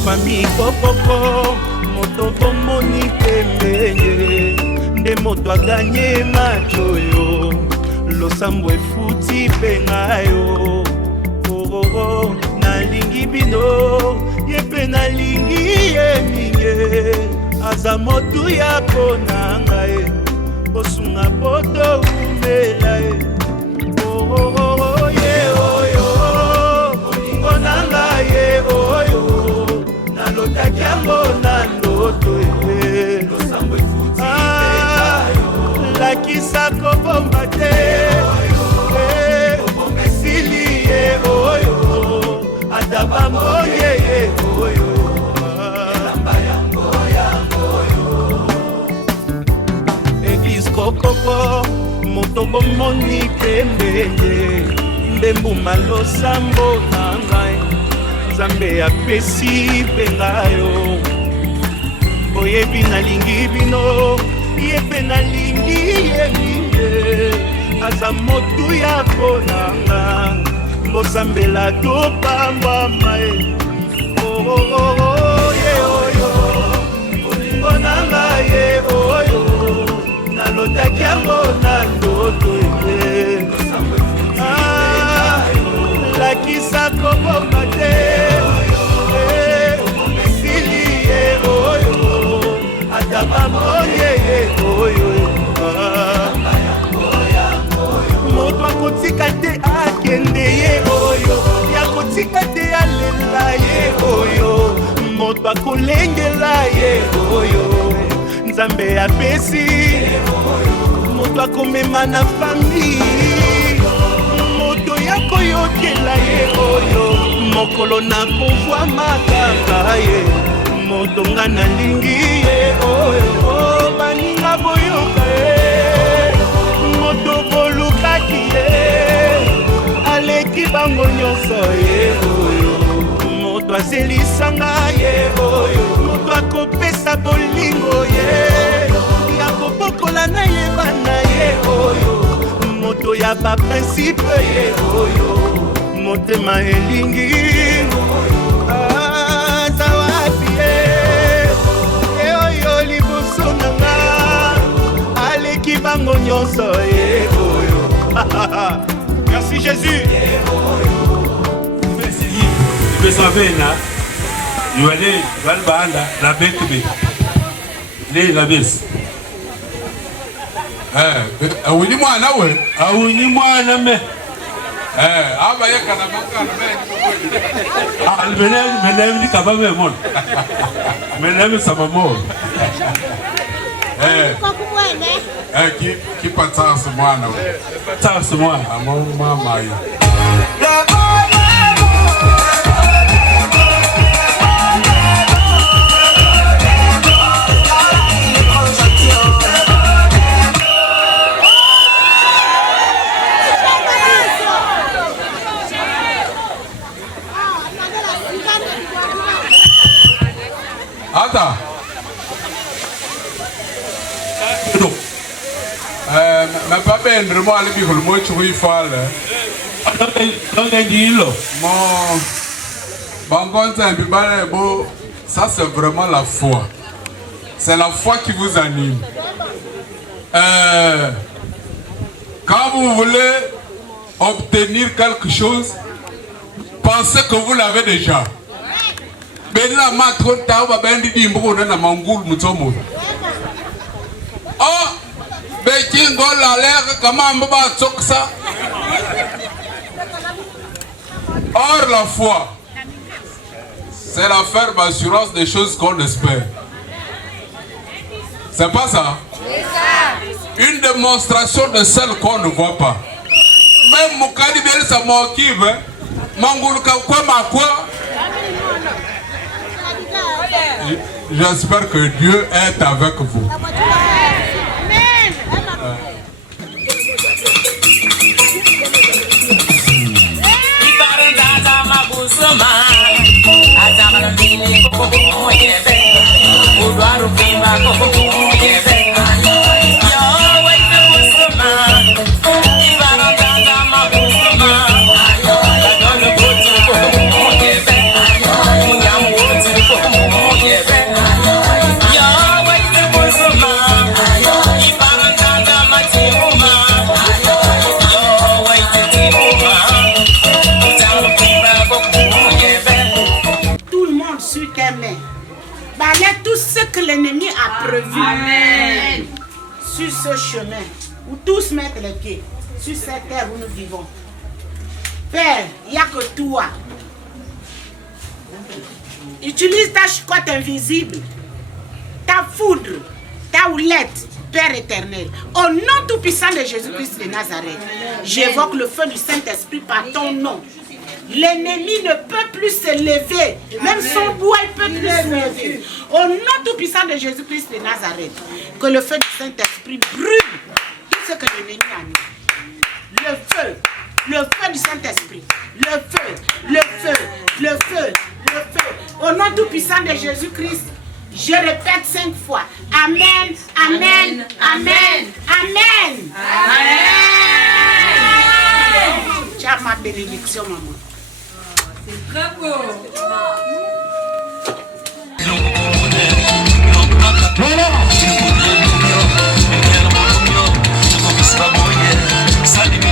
Famille Popopo, moto bomoni pembeye, nde moto a gagné machoyo, losambo efuti pengayo, oh, nalingi bino, yepe mpe nalingi ye mingi aza motu ya pona ngai kosunga poto umela ye ye oyo molingo na ngai ye oyo nalotaki yango na ndoto ye lakisa kobomba te esili ye oyo ata bamoye ye oyo eglise kokoko moto bomoni pembele ndembuma losambo na ngai nzambe apesi mpe ngayo oyebi nalingi bino ye mpe nalingi ye mingi aza motu ya ponanga mbosambela topambwama ye ye oyo olingo nanga ye oyo nalotaki yango na ndoto ye lakisa koboma te esili ye oyo ata bamoye ye oyo moto akotika te akende ye oyo yakotika te alela ye oyo moto akolengela ye oyo nzambe apesi moto akomema na fami moto ya koyokela ye oyo mokolo na kovwa makaka ye moto nga nalingi ye oyo baninga boyoka ye moto bolukaki ye aleki bango nyonso ye oyo moto azelisanga ye oyo moto akopesa bolingo ye ya kobokola na ye bana ye oyo moto ya baprincipe ye oyo motema elingi azawapi ye oyo liboso nanga aleki bango nyonso ye oyo merci Jésus Besavena yuale balbanda la bekbe le la bes awuni mwana we awuni mwana me aba yakana makana me menem di kaba me mon menem sama mo ki patasa mwana we patasa mwana amo mama ya Ata. Ma pas ben vraiment aller bien le mot tu veux faire là. Donc dis-le. Bon content puis bon ça c'est vraiment la foi. C'est la foi qui vous anime. Quand vous voulez obtenir quelque chose, pensez que vous l'avez déjà. Bella matro tawa bendi dimbo na mangul mutomo. Oh, bekingo la l'air kama mbaba tsoksa. Or la foi, c'est la ferme assurance des choses qu'on espère. C'est pas ça? Une démonstration de celle qu'on ne voit pas. Même Moukadi Bel Samokiv, Mangul Kakwa quoi? J'espère que Dieu est avec vous. prévu. Amen. Sur ce chemin où tous mettent les pieds, sur cette terre où nous vivons. Père, il n'y a que toi. Utilise ta chicotte invisible, ta foudre, ta houlette, Père éternel. Au nom tout-puissant de Jésus-Christ de Nazareth, j'évoque le feu du Saint-Esprit par ton nom. L'ennemi ne peut plus se lever. Même son bois ne peut plus se lever. Au nom tout-puissant de Jésus-Christ de Nazareth, que le feu du Saint-Esprit brûle tout ce que l'ennemi a mis. Le feu du Saint-Esprit. Le feu. Au nom tout-puissant de Jésus-Christ, je répète 5 fois. Amen, amen, amen, amen. Tu as ma bénédiction, maman. C'est très beau. Voilà. Thank you.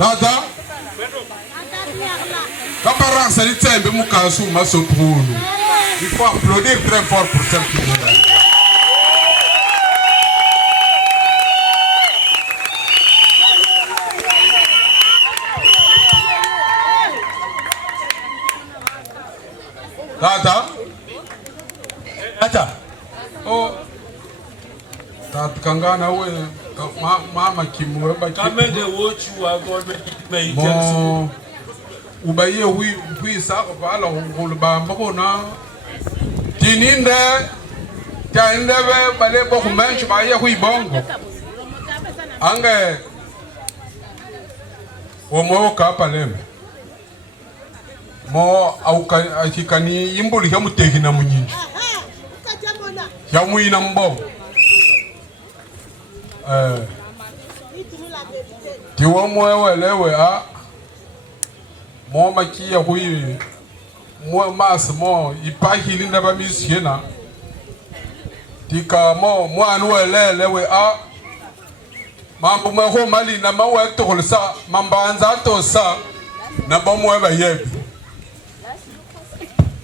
Tata. Camarade, c'est le Moukassou, Massoproun. Il faut applaudir très fort pour celle qui est là. Tata. Tata. Oh. Tata Kangana, oui. Mama Kimwe, Kamende watch you are going to make ubaye wi sa ba la ngol ba mako na tininde ta indebe bale bo kumench ba ye hui bongo ange o mo ka palem mo au akikani yimbuli ya muteki na munyinji ya muina mbo tiwo mwewe lewe a mo makia hui mo mas mo ipahi linda ba misiena tika mo anu lewe a mambo mo ho mali na mawe to holsa mambanza to sa na bo mo ba yebi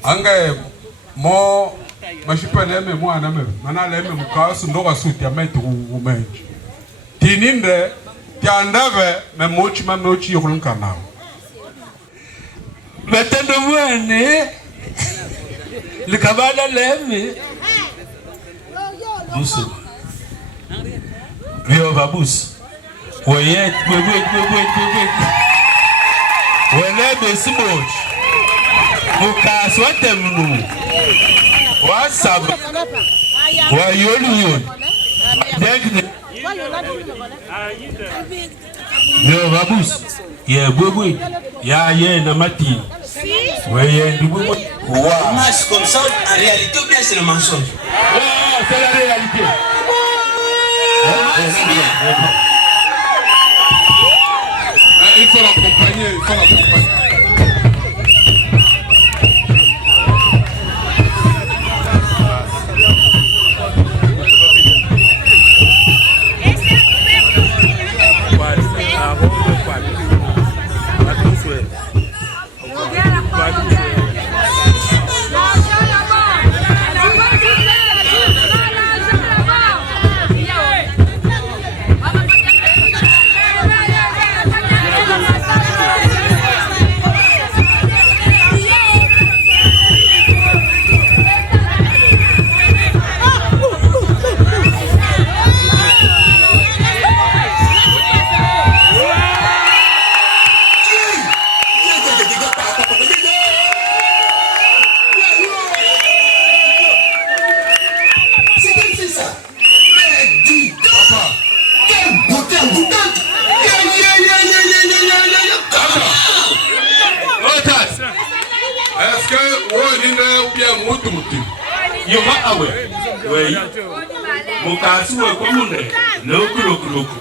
ange mo mashipele me mo ana me mana le me mukasu ndo basuti ametu umenji tininde tiandave me mochi ma mochi yokulunka nawo Metendo mwene likabada leme busu rio babus weye welebe simoch mukas watemnu wasab wayolu degne rio babus ye bwebwe ya ye na mati ouais match comme ça en réalité ou bien c'est le mensonge? C'est la réalité. Il faut l'accompagner, il faut l'accompagner.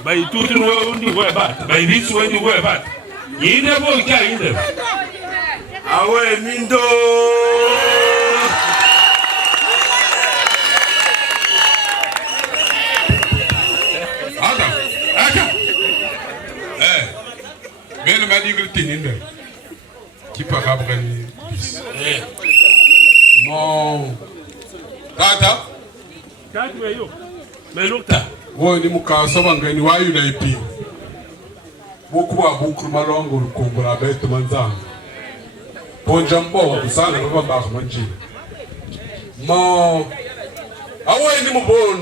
By two in the web, by this way the web. You never carry them. Away, Mindo. Belle madigre tininde. Qui peut rabrer mon Tata. Mais l'autre. Wo ni mukasa bangani wayu na ipi. Boku wa bukru malongo lukongola betu manzanga. Ponja mbo kusanga baba mbaka manji. Mo awe ni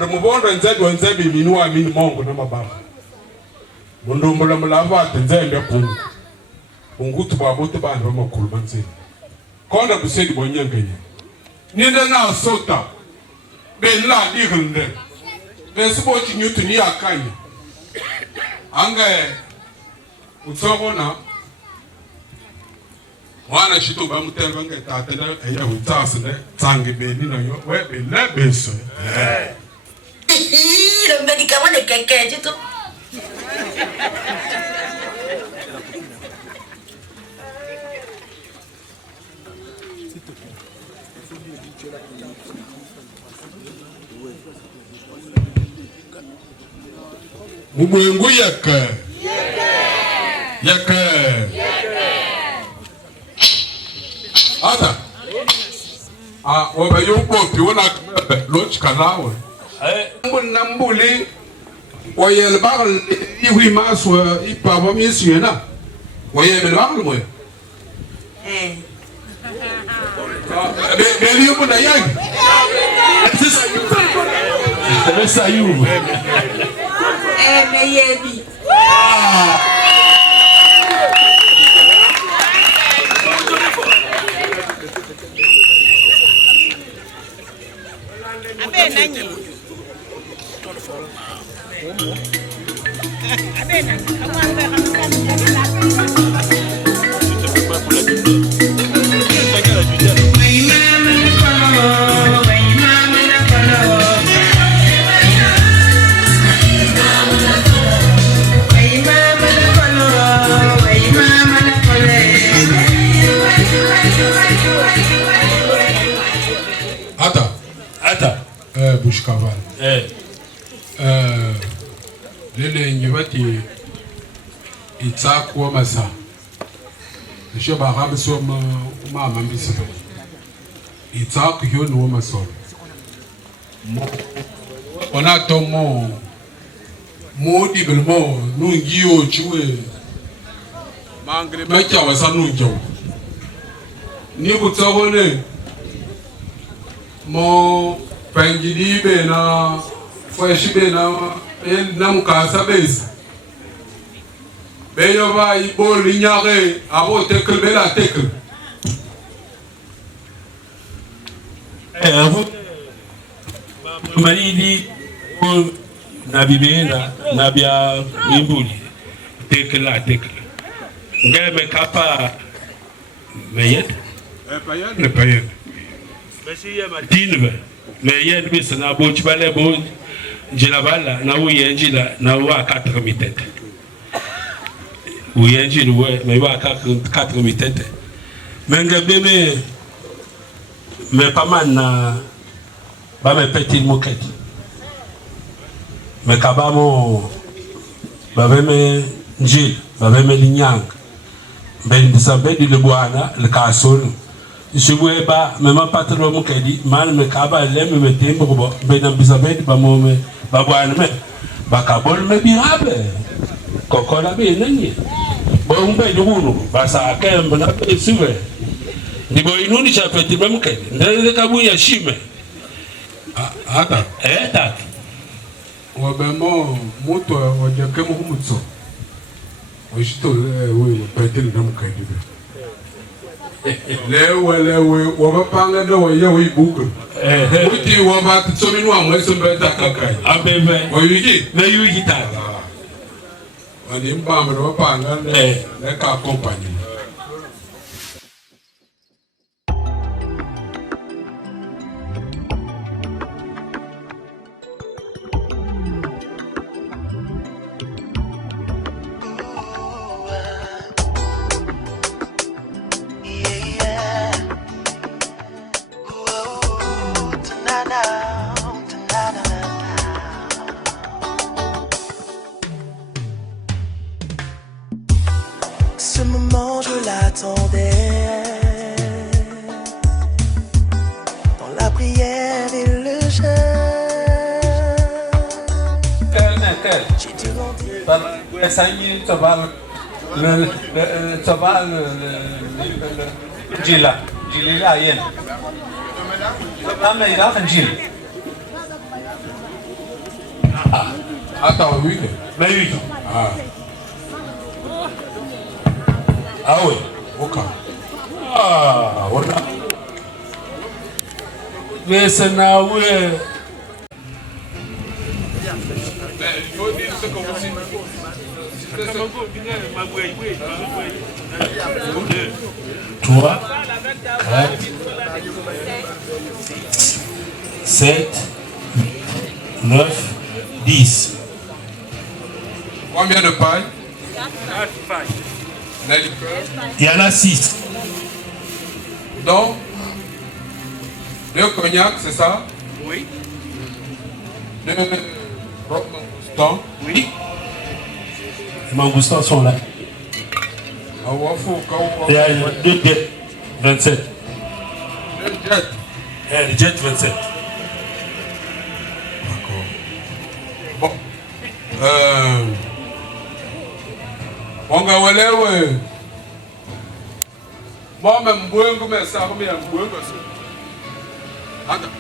mubondo nzebi minwa mini mongo na mababa. Mundumbula mulava tenzembe kungu. Ungutu babote bandi bamakulu manzini. Konda busedi bonyangenye. Ninde na sota. Bella digrinde. Nesibo chinyutu ni akani. Ange utsogona wana shito ba mutelwa nge tatena eya utasa ne tsange beni na yo we be lebeso. Le médicament de quelqu'un du tout. Mumwengu yaka Yeke. Ata. Ah, wabayumpopi wona loch kalawe. Nambuli oyel bagal iwi maswa ipaba misiena. Oyel bagal moy. Beli yuko na yangi. Essa Yuba. Meyebi. Bushkaval. Lele nyibati itsakwa masa. Je baram som mama mbisibe. Itsak yon wo maso. Ona tomo modi belmo nungio chue. Mangre macha wasanunjo. Ni kutsabone mo Pengidi be na fresh be na mukasa base. Be yo ba ibo linyare abo tekel be la tekel. Maridi na bibena na bia imbuli tekel la tekel. Ngeme kapa meyet. Ne payet. Merci ya Martinve. Mais yen bis na bo chibale bo jilabala na uye njila na wa 4 mitete. Uye njila we wa 4 mitete. Menga beme me paman na ba me petit moketi. Me kabamo ba beme njila ba beme linyang. Ben disabe di le bwana le kasolo. Je vois pas, mais ma patron m'a dit, mal me kaba lem me tembo bo, ben ambisabet ba mo me ba bwana me, ba kabol me birabe, kokola be nani, bo umbe jugunu, ba sa kemba na pe suve, ni bo inuni cha petit ba mke, ndele kabuya shime, ata, tat, wabemo moto wajekemo humutso, wajito we petit na mke lewe wabapanga ndo wayewe ibuku uti wabatsomi wa mweso mbeta kakai abebe wayugi na yugi ta wani mbamba wabapanga ne ka company. Ce moment je l'attendais, dans la prière et le jeûne. Attends, oui. Mais oui. Ah oui, ok. Ah, voilà. Mais c'est na oui. Il faut dire ce qu'on dit. 3, 4, 7, 9, 10. Combien de pailles? Il y en a 6. Donc, 2 cognacs, c'est ça? Oui. 2 mangoustans? Oui. Les mangoustans sont là. Il y a 2 jets 27. Le jet 27. Bon. On va aller, ouais. Moi-même, je vais ça, je vais Attends.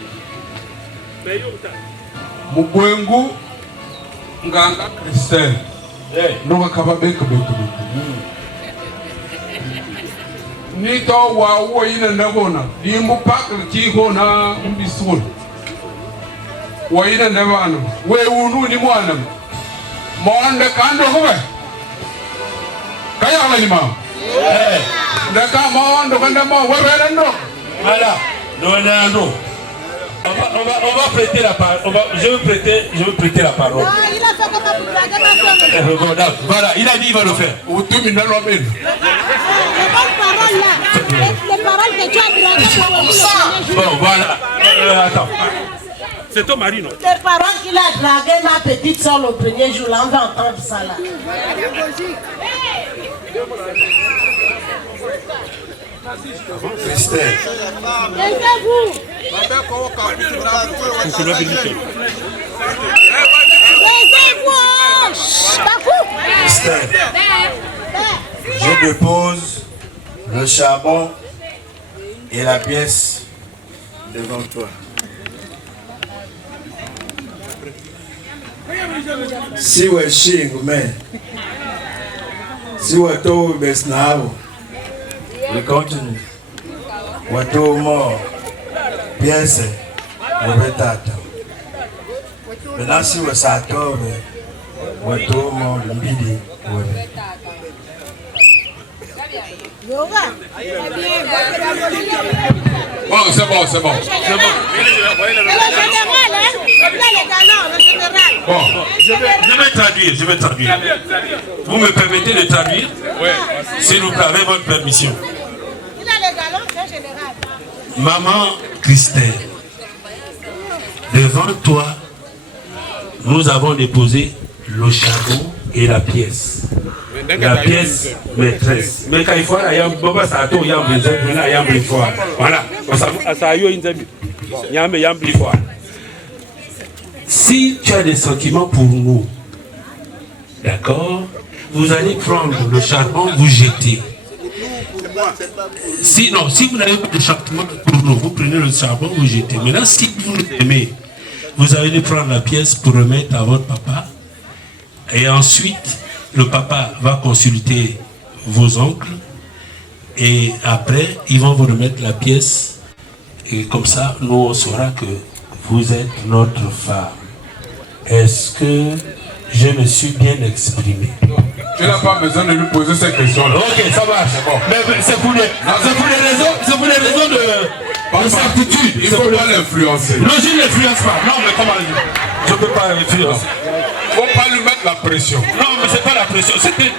Mugwengu nganga Christian. Nunga kaba beka. Nito wa wo ina ndabona. Dimbu pakle kiko na mbisul. Wa ina ndabana. We unu ni mwana. Mwanda kando kowe. Kaya wali ma. Ndaka mwanda kanda ma wewe ndo. Voilà. Non. On va prêter la parole. Je veux prêter la parole. Il a fait comme ça. Voilà, il a dit qu'il va le faire. Les paroles que tu as draguées. Bon, voilà. Attends. C'est ton mari, non? Les paroles qu'il a draguées, ma petite soeur, le premier jour, là, on va entendre ça là. Christelle. Laissez-vous. Christelle, je dépose le charbon et la pièce devant toi. Si vous êtes chez vous, si vous êtes au Besnao, le contenu, vous êtes au mort, pièce, vous êtes à table. Maintenant, si vous êtes à table, vous êtes au mort, le midi, vous êtes. Bon, c'est bon. Le général, Bon, je vais traduire. Vous me permettez de traduire? Oui. S'il vous plaît, avec votre permission. Il a les galons, c'est général. Maman Christelle, devant toi, nous avons déposé le charbon et la pièce. La pièce maîtresse. Mais quand il faut, il y a un boba sato, il y a un besoin, il y a un besoin. Voilà. Si tu as des sentiments pour nous, d'accord, vous allez prendre le charbon, vous jeter. Si vous n'avez pas de sentiments pour nous, vous prenez le charbon, vous jetez. Maintenant, si vous aimez, vous allez prendre la pièce pour remettre à votre papa. Et ensuite, le papa va consulter vos oncles. Et après, ils vont vous remettre la pièce. Et comme ça, nous, on saura que vous êtes notre femme. Est-ce que je me suis bien exprimé? Tu n'as pas besoin de lui poser ces questions-là. Ok, ça marche. Bon. Mais c'est pour les raisons de certitude. Il ne faut pas l'influencer. Non, je ne l'influence pas. Non, mais comment je ne peux pas l'influencer. Il ne faut pas lui mettre la pression. Non, mais ce n'est pas la pression. C'était...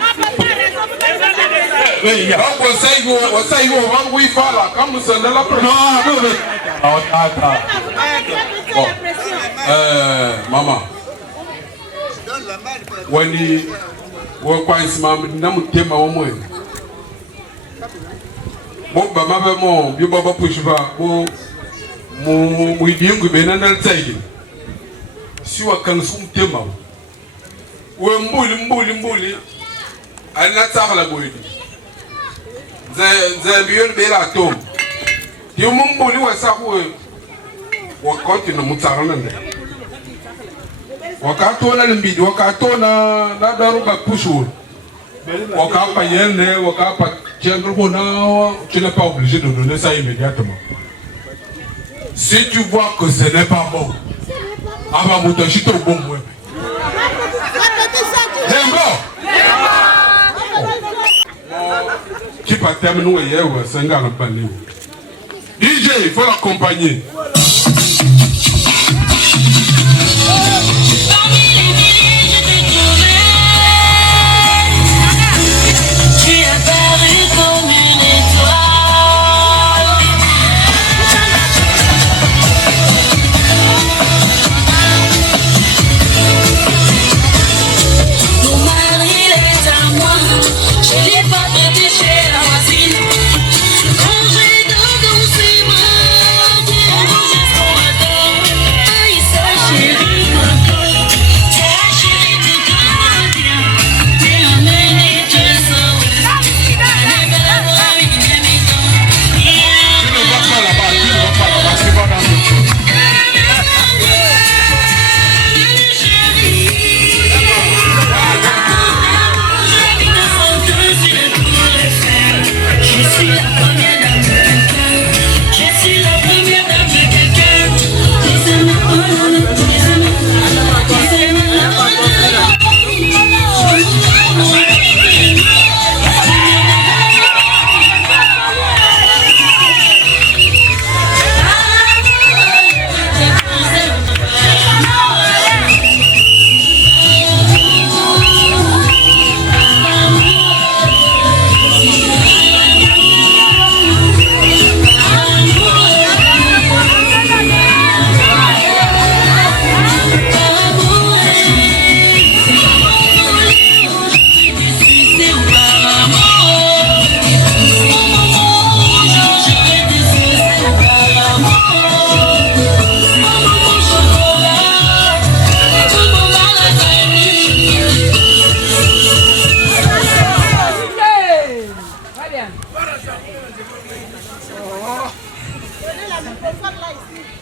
Bon. Maman. Wani kwa isma na mutema wa mwe. Mo baba ba mo bi baba pushba bo mo idingu be na nan tsayi. Si wa kan su mutema. We mbuli. Ana tsagla boyidi. Ze biyon be la tom. Ti mo mbuli wa sa ko wa konti na mutsagla nde. Wakatona limbidi, wakatona na daruba pushur. Wakapa yende, wakapa tiendrobona, tu n'es pas obligé de donner ça immédiatement. Si tu vois que ce n'est pas bon, aba mutashito bon ouais. Qui pas terminer hier ou senga la palais. DJ, il faut l'accompagner. Je l'ai pas prêté.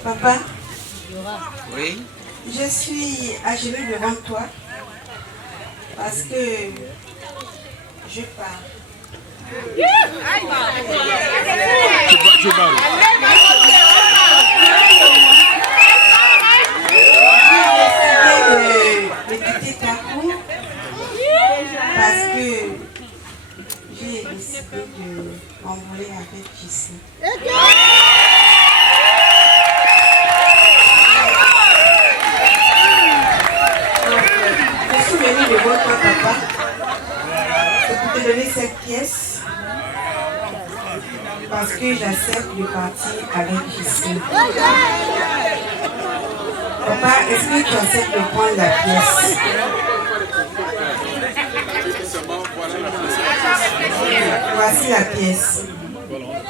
Papa, Oui. je suis à genoux devant toi parce que je pars. J'ai décidé de quitter Takou parce que j'ai décidé de m'envoler avec Gissi. Je suis venue de voir toi, papa, pour te donner cette pièce parce que j'accepte de partir avec Gissi. Papa, est-ce que tu acceptes de prendre la pièce? Voici la pièce.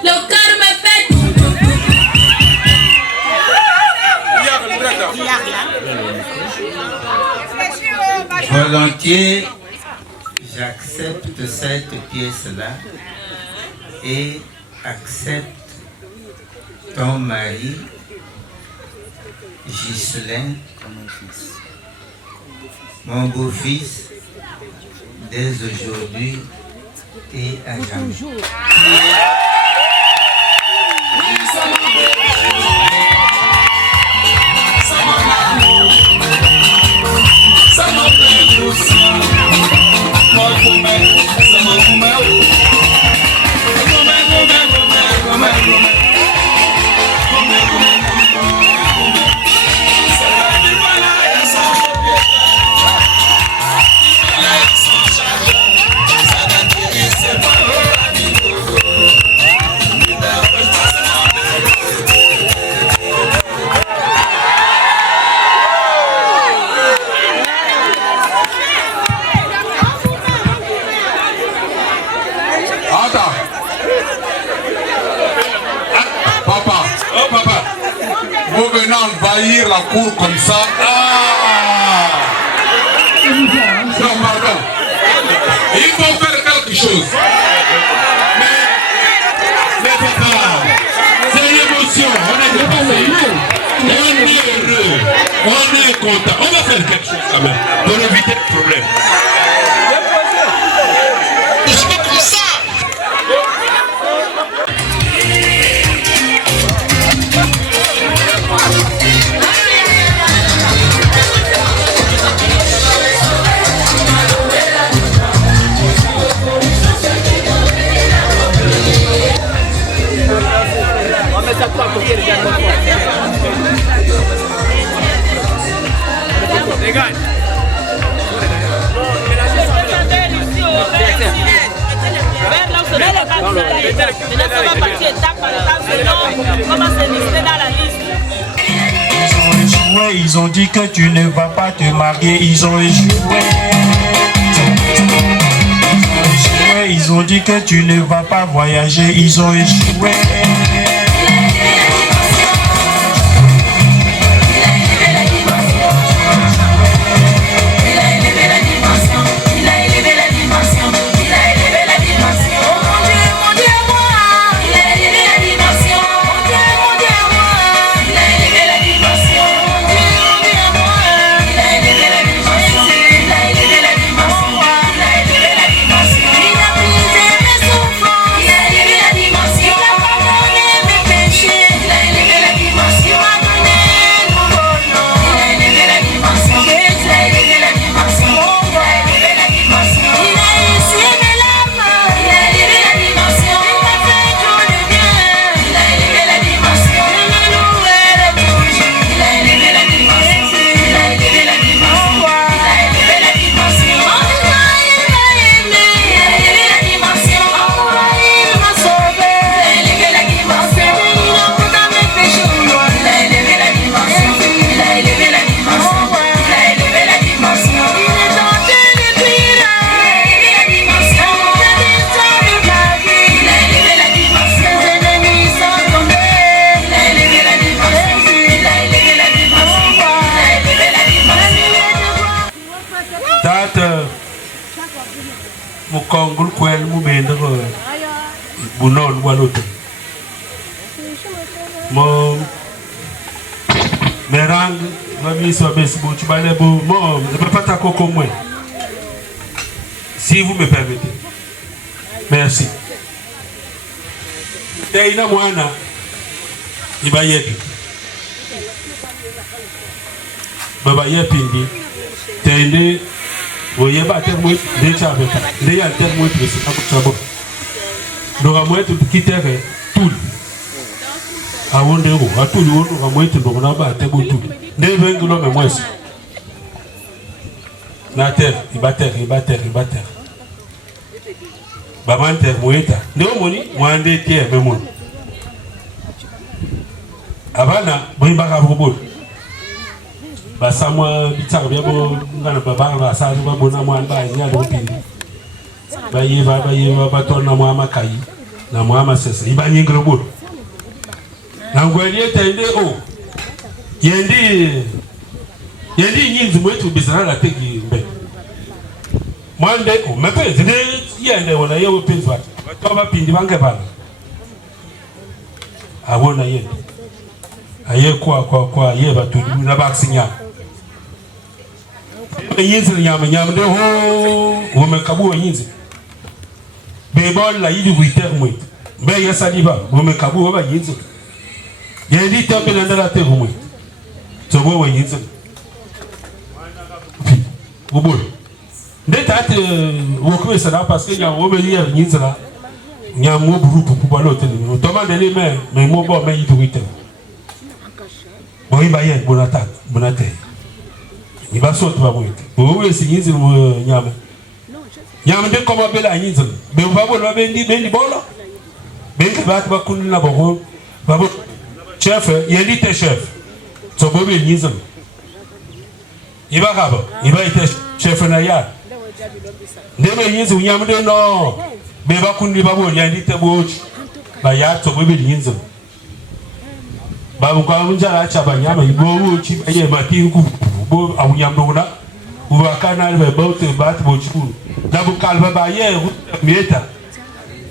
Le cœur me fait. Volontiers, j'accepte cette pièce-là et accepte ton mari, Ghislain, mon beau-fils, dès aujourd'hui et à jamais. Vous venez envahir la cour comme ça. Ah! Non, pardon. Il faut faire quelque chose. Mais papa, c'est l'émotion. On est dépassé. On est heureux. On est content. On va faire quelque chose quand même pour éviter le problème. Je suis comme ça. Ils ont dit que tu ne vas pas te marier, ils ont échoué. Ils ont dit que tu ne vas pas voyager, ils ont échoué. bunon walote mo merang mami so besbo tu balé bo mo je peux pas t'accoco moi si vous me permettez. Merci. Teina mwana iba yepi baba yepi ndi tende oyeba termo de chabe de ya termo de se akutabo doga mwetu kitere tout awonde go atuli wono ga mwetu doga na ba tebo tout de vengulo me mwesi na terre ibater baba nter moeta ndio moni mwande tie memon abana boimba ka bobol basamwa bitaka byabo ngana baba basali babona mwana ba nyalo pindi bayiba batona mwa makai na mwa masese ibanyingro bol na ngweliye tende o yendi nyinzi mwetu bisana la tegi mbe mwande o mepe zide yende wala yewe pinzwa baba pindi bange bana abona yende aye kwa ye batu na baksinya yinzi nyama de ho o mekabu yinzi bebol la yidi witer mwe be yasaliba o mekabu ba yinzi yendi tope na ndala te mwe to bo yinzi Bobo. Ndeta te wokwe sala parce que nyam obeli ya nyinzala. Nyam mo groupe pour balo te no. Toma de les mais mo bo me yitu wite. Bo iba ye bonata, bonate. Ni ba so to ba mo ite. Bo we si nyinzala mo nyam. Nyam de ko ba bela nyinzala. Be ba bo no bendi bolo. Bendi ba ba kun na bo. Ba bo chef, yeli te chef. To bo be nyinzala. Iba kabo, iba ite chef na ya. Ndebe yinzi unyamde no. Beba kundi babo yandite bochi. Ba ya to bebe yinzi. Babu kwa munja acha banyama ibo uchi aye mati ku bo awunyamdo na. Ubakana le bote bat bochi ku. Dabu kalba ba ye mieta.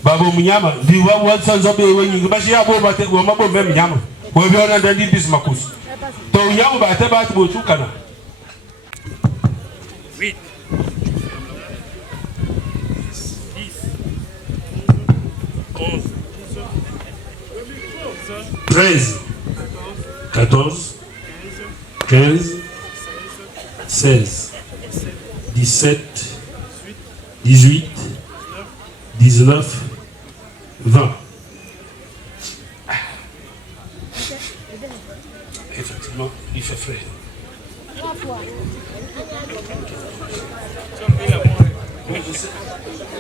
Babu munyama ndiwa wansanza be wenyi bashi abo bate wo mabo be munyama. Wo bi ona ndandi bismakus. To unyama bate bat bochi kana. 8, 11, 13, 14, 15, 16, 17, 18, 19, 20. Effectivement, il fait frais.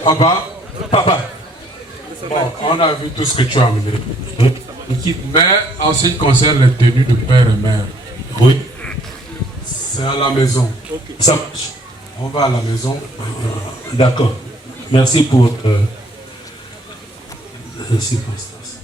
Papa. Bon, on a vu tout ce que tu as amené. Mais en ce qui concerne les tenues de père et mère, oui, c'est à la maison. Ça marche. On va à la maison. D'accord. Merci pour les circonstances.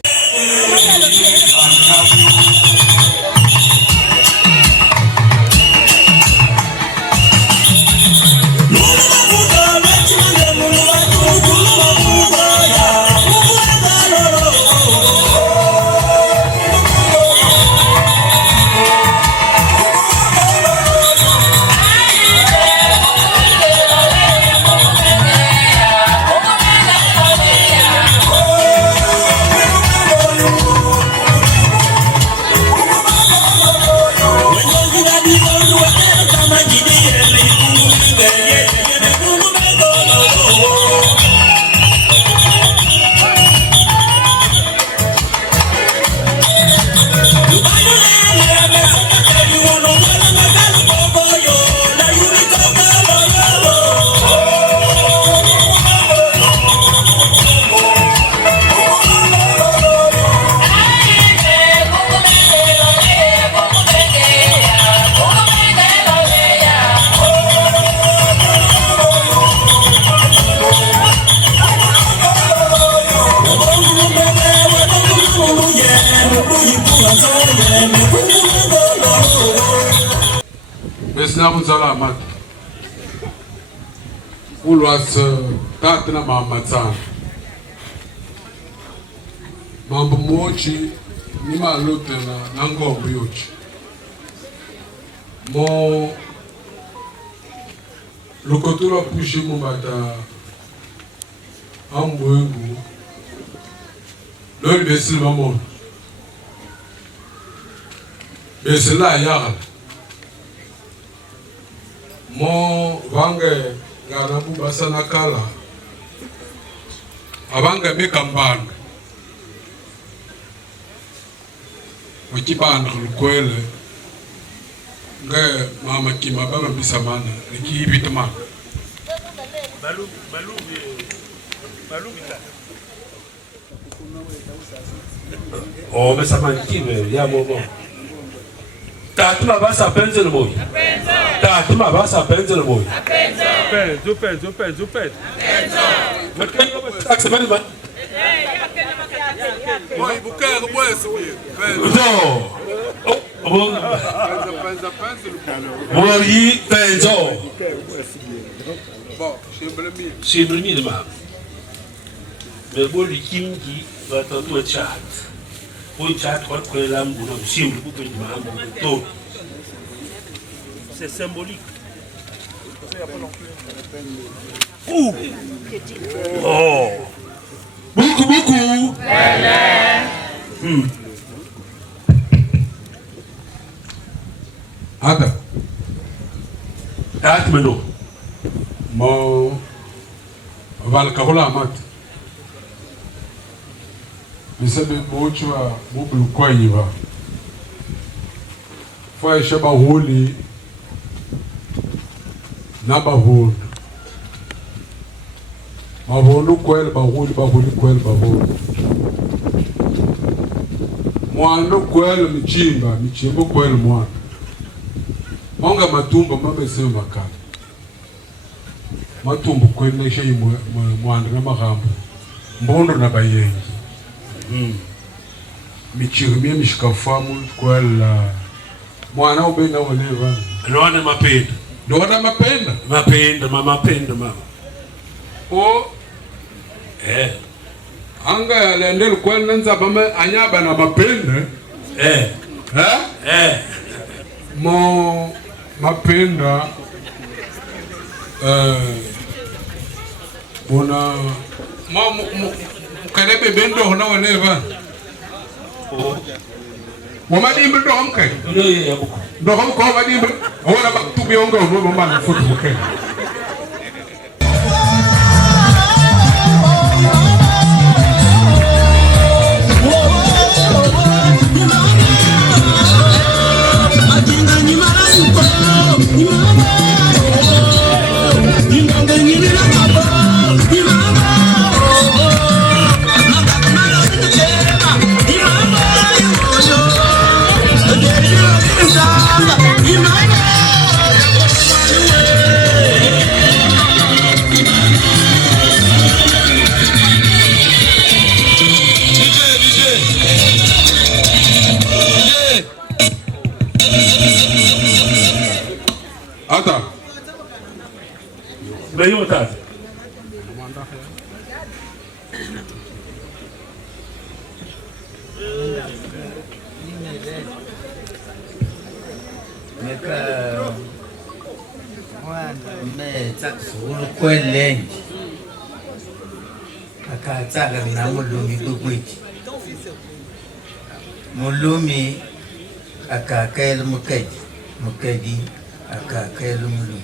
mambo mochi ni malote na ngombe yochi mo lokotura pushi mo bata ambwengu lori besil mamon besila yagal mo vange ngana bubasana kala abanga bekambana wakibanda lukwele nge mama kima baba bisamana nikibita mana balu oh bisamana kibe ya momo tatuma basa penze le boy tatuma basa penze le boy penze penze Moi, vous cœur, moi, oui, penzo. Bon, c'est le minimum. Mais bon, le Kim qui va tantôt être chat. Au chat, trois l'âme, c'est symbolique. Ouh! Oh! Beaucoup. Ada. Atmeno. Mo valkarola mat. Misabe bochwa bubulu kwanyiva. Foi shaba holi naba holi. Mavolo kwele bahuli kwele bahuli. Mwana kwele michimbo kwele mwana. Monga matumba mabesema makala. Matumbu kwele shayi mwana na magambo. Mbondo na bayengi. Michirumia mishikafamu kwele mwana ubenda waneva. Loana mapenda. Mapenda. O anga yalendele kwa nanza bama anyaba na mapenda mo mapenda bona mo kalebe bendo na waneva mo madimbe ndo hamkai ndo hamko madimbe ona baktumiongo no mama futu bukai. Ata. Bayo tat. Kwele akatsaga na mulumi kukwiti mulumi akakaela mukedi akakaela mulumi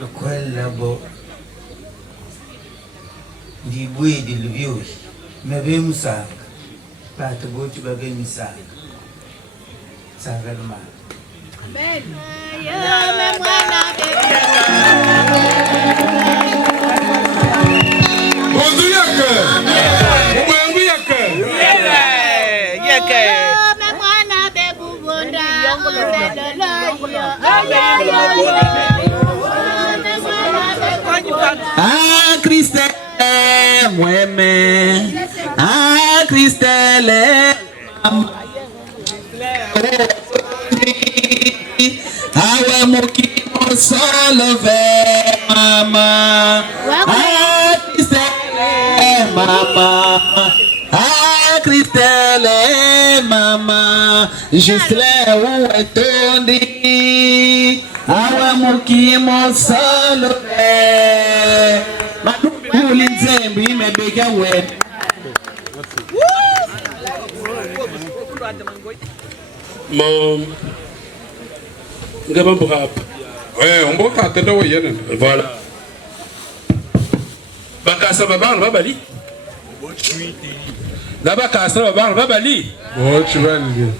lokwela bo ndibwidi lubyoshi mebe musanga pata bochi babe misanga sanga luma Amen. Ah, Christelle, mueme. Ah, Christelle. Awe mukimo solo ve mama. Ah, Christelle. mama. Ah, Christelle, mama. Gisele, où est-on dit? Awa mukimo solo. Madumbi ulinzembi mebega we. Mon Gabon Brap. Ouais, on va t'attendre au Yen. Voilà. Bakasa Babar, Babali. Là-bas, Kassa Babar, Babali. Oh, tu vas le dire.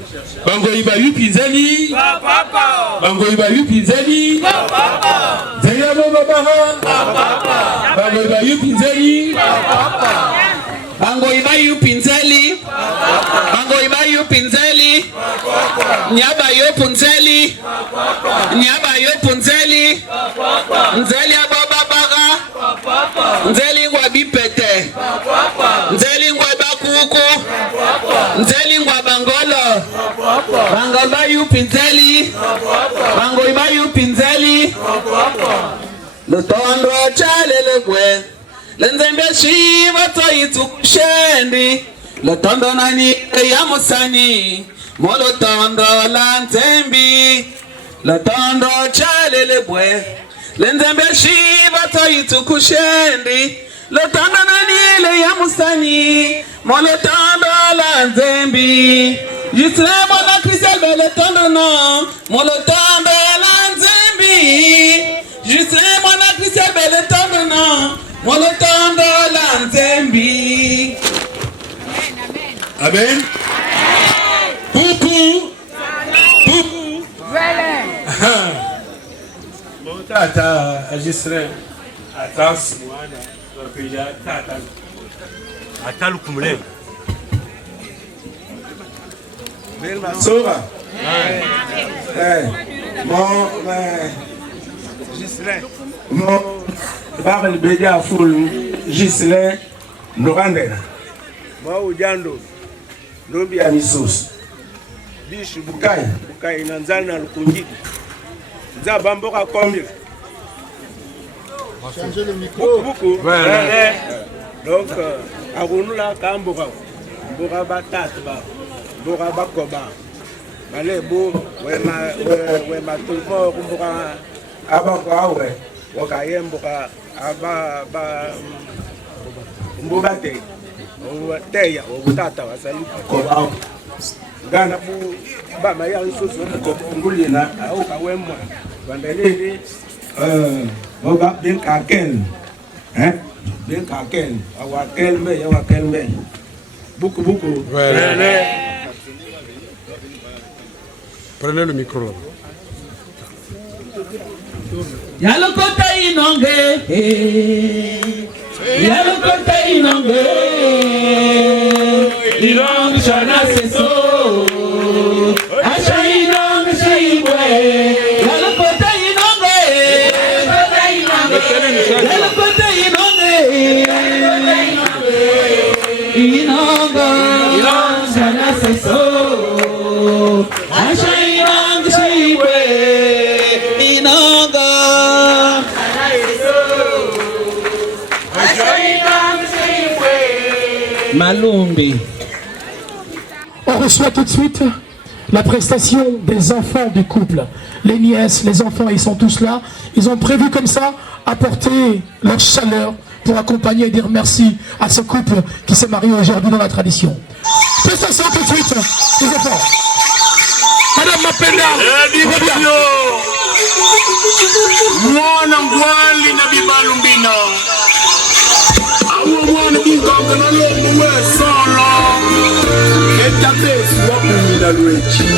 Bango Ibayu Pizali. Bango Ibayu Pizali. Zayabo Babara. Bango Ibayu Pizali. Bango Ibayu Pinzeli. Bango Ibayu Pinzeli. Nyaba yo Punzeli. Nyaba yo Punzeli. Nzeli Ababara. Nzeli ngwa bipete. Nzeli ngwa bakuku. Nzeli ngwa bangolo. Bango Ibayu Pinzeli. Bango Ibayu Pinzeli. Lutondo chale legwe. Lenzembe shiva toyitu kushendi. Lotondo nani ya musani. Molotondo lanzembi. Lotondo chale lebwe. Lenzembe shiva toyitu kushendi. Lotondo nani ya musani. Molotondo lanzembi. Jisle mona kriselbe lotondo no. Molotondo lanzembi. Jisle mona kriselbe lotondo no. Molotondo lanzembi. Amen. Poukou. Poukou. Mon tata, Gisele. Attends, moi, je vais tata. Attends le kumule. Sora. Mon Gisele. Mon Barre Bédia Foul Gisele Norandena. Moi Ujando. Nombi ya misus. Bishi Bukai. Bukai nanzali na lukungi. Nza bamboka combien? Changer le micro. Beaucoup. Ouais. Donc, agunula kamboka. Mboka batatu ba. Mboka bakoba. Bale bo wema tulmo kumboka abako awe. Wakayemboka aba mboka te. Teya obutata wasali koba. Gana bu ba maya nsusu ko ngulina au kawemwa. Bandele Oba bin kaken. Bin kaken. Awa kelme, awa kelme. Beaucoup, beaucoup. Prenez le micro là. Yalokota inonge. Yalokota inonge. Inonge shana seso. Asha inonge shibwe. Yalokota inonge. Yalokota inonge. Inonge. Inonge shana seso. Asha inonge shibwe. Inonge. Malumbi. On reçoit tout de suite la prestation des enfants du couple. Les nièces, les enfants, ils sont tous là. Ils ont prévu comme ça apporter leur chaleur pour accompagner et dire merci à ce couple qui s'est marié aujourd'hui dans la tradition. Prestation tout de suite des enfants. Madame Mapenda, Mwana ngwali na bibalumbina. Awo mwana binganga na lomu we solo. Etabe swapu na lwechi.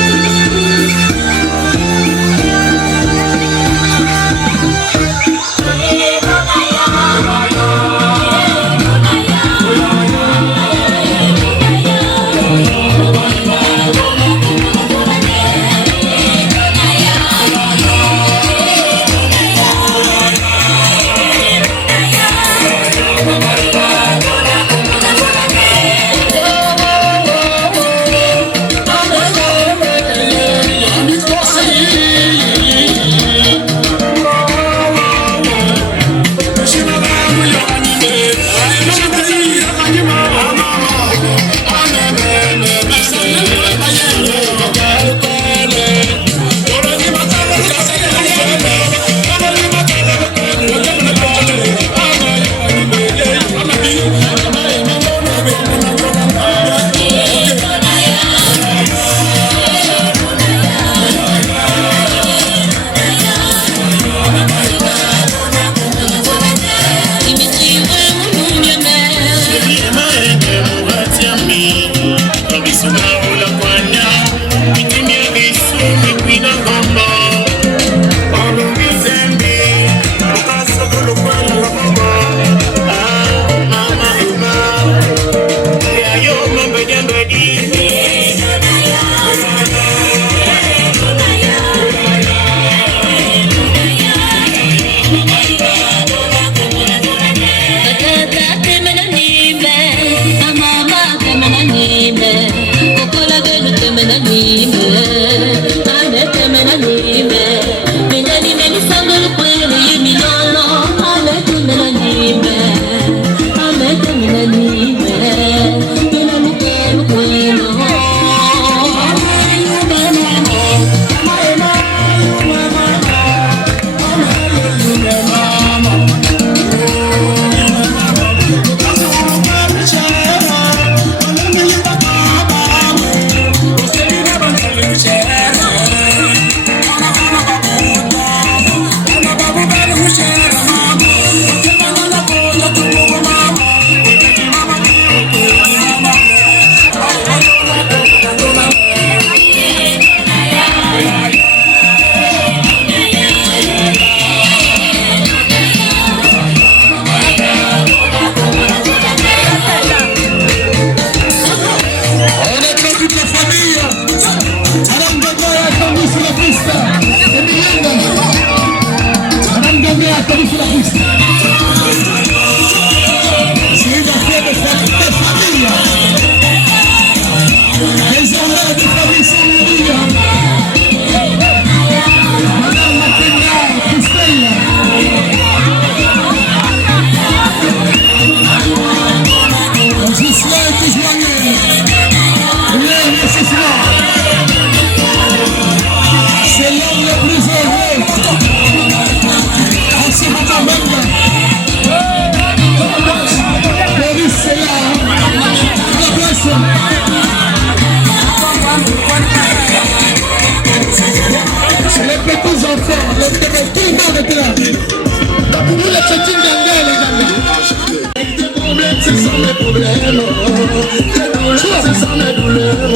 ce sont mes problèmes. Les douleurs, ce sont mes douleurs.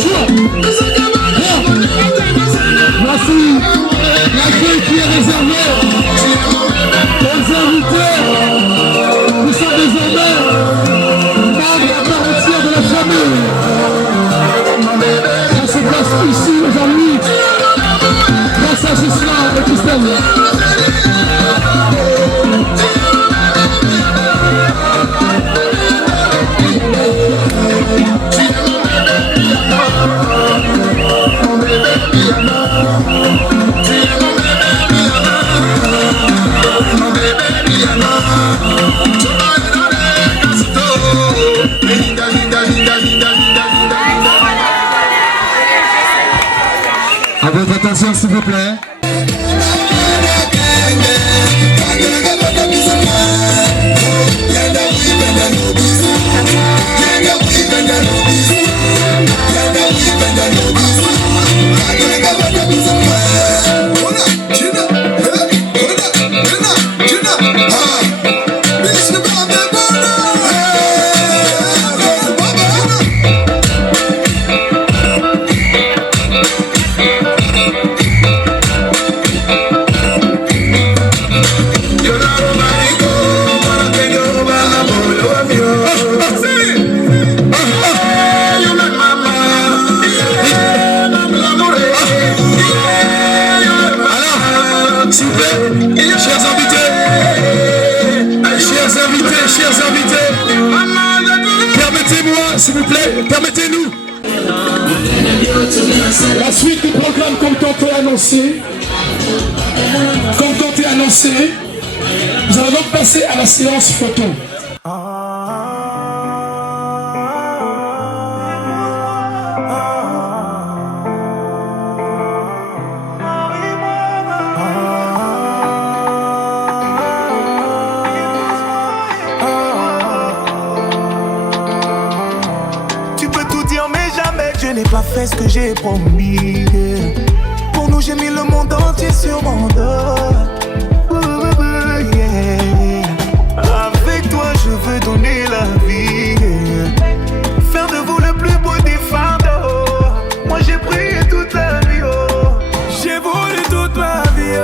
Merci. L'accueil qui est réservé aux invités. Nous sommes désormais membres à part entière de la famille. On se place ici aujourd'hui grâce à Gisela et Christelle. À votre attention, s'il vous plaît. S'il vous plaît, permettez-nous. La suite du programme, comme tantôt annoncé, nous allons donc passer à la séance photo. Pas fait ce que j'ai promis. Pour nous j'ai mis le monde entier sur mon dos. Avec toi je veux donner la vie. Faire de vous le plus beau des fardeaux. Moi j'ai prié toute la nuit. J'ai voulu toute ma vie.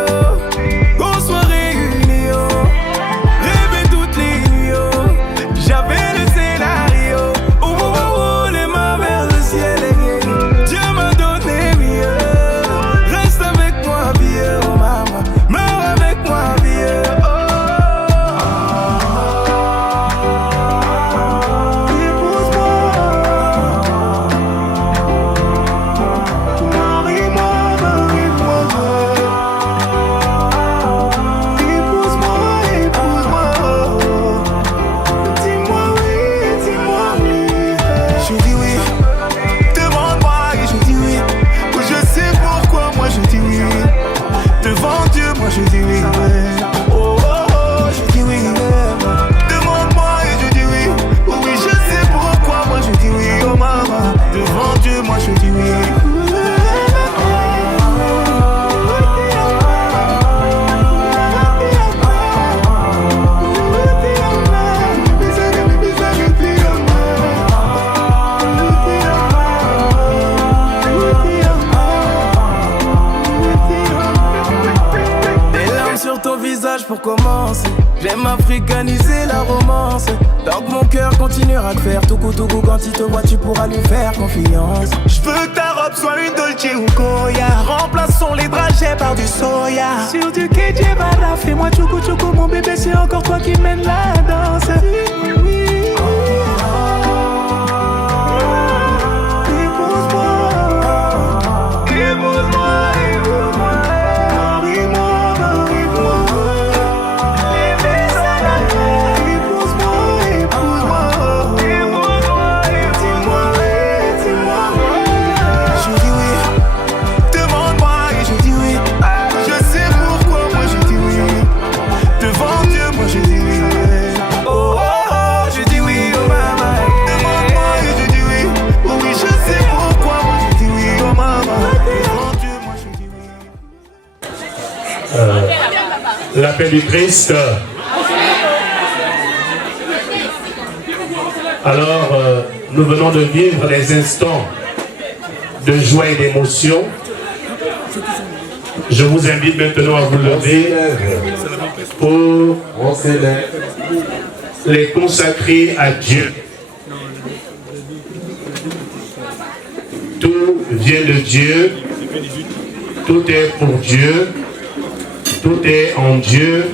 Qu'on soit réunis. Rêver toutes les nuits. J'avais le scénario. Les mains vers le ciel. Pour commencer, j'aime africaniser la romance. Donc mon cœur continuera de faire tout coup quand il te voit, tu pourras lui faire confiance. Je veux que ta robe soit une Dolce ou Goya. Remplaçons les dragées par du soya. Sur du Kejebara, fais-moi tchoukou tchoukou, mon bébé, c'est encore toi qui mène la danse. L'appel du Christ. Alors, nous venons de vivre des instants de joie et d'émotion. Je vous invite maintenant à vous lever pour les consacrer à Dieu. Tout vient de Dieu, tout est pour Dieu, tout est en Dieu.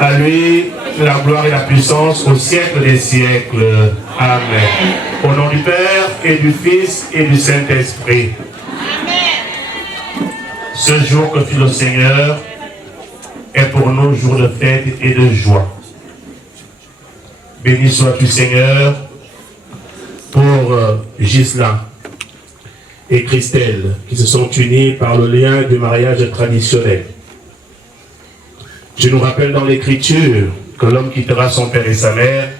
À lui la gloire et la puissance au siècle des siècles. Amen. Au nom du Père et du Fils et du Saint-Esprit. Ce jour que fit le Seigneur est pour nous jour de fête et de joie. Béni sois-tu, Seigneur, pour Gisela et Christelle qui se sont unis par le lien du mariage traditionnel. Je nous rappelle dans l'Écriture que l'homme quittera son père et sa mère,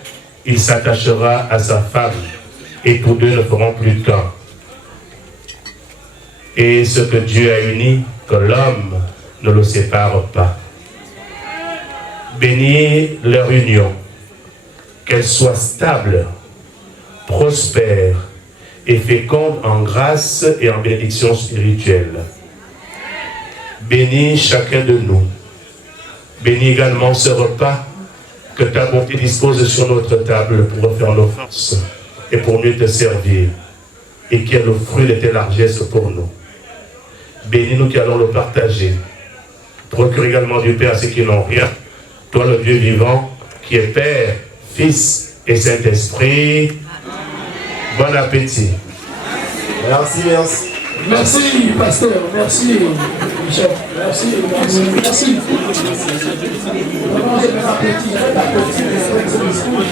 il s'attachera à sa femme et tous deux ne feront plus qu'un. Et ce que Dieu a uni, que l'homme ne le sépare pas. Bénis leur union, qu'elle soit stable, prospère et féconde en grâce et en bénédiction spirituelle. Bénis chacun de nous. Bénis également ce repas que ta bonté dispose sur notre table pour refaire nos forces et pour mieux te servir, et qui est le fruit de tes largesses pour nous. Bénis-nous qui allons le partager. Procure également du Père à ceux qui n'ont rien, toi le Dieu vivant, qui est Père, Fils et Saint-Esprit. Bon appétit. Merci, merci. Merci, pasteur. Merci, Michel. Merci, merci, merci. Vraiment, j'ai bon appétit. Bon appétit avec ce discours.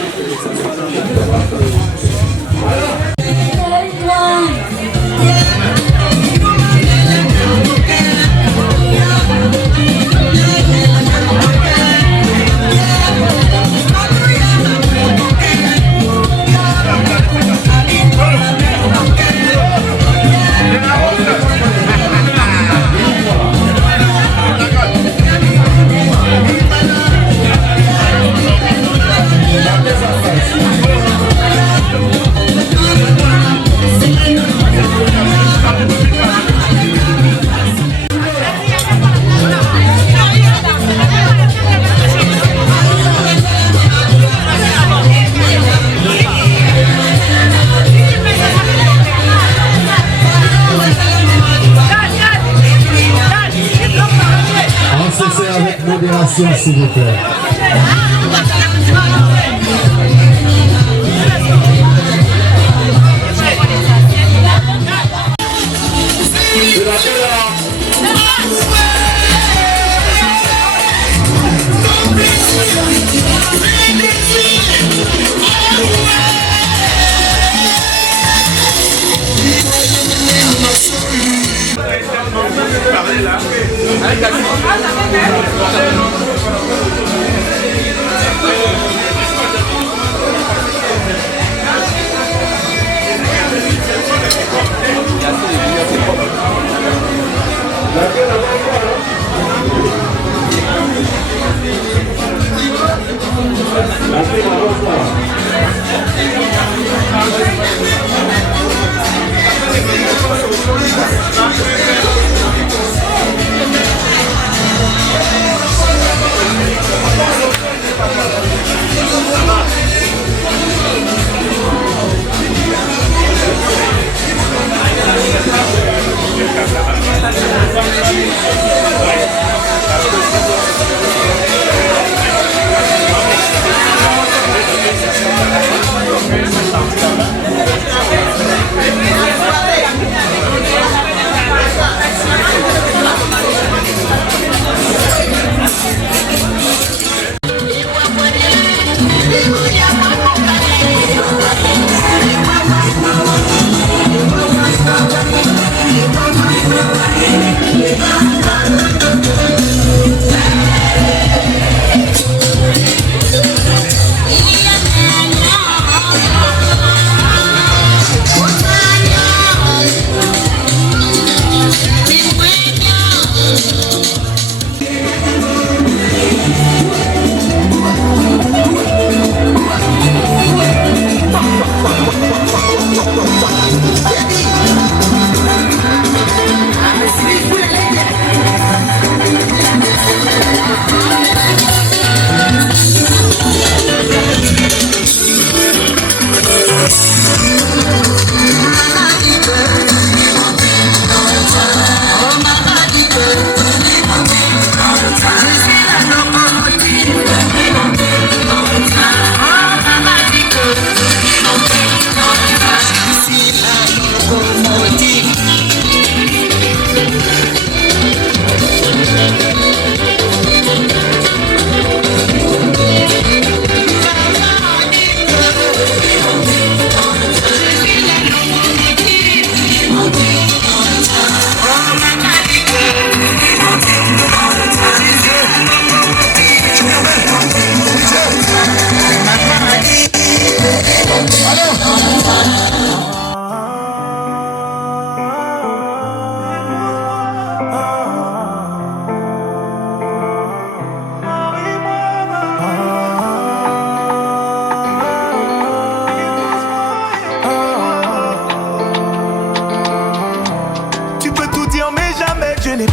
S'il vous plaît.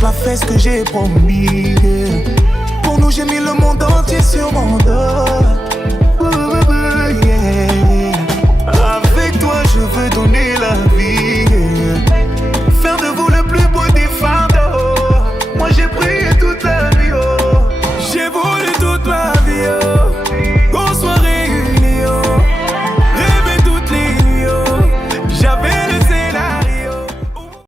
pas fait ce que j'ai promis.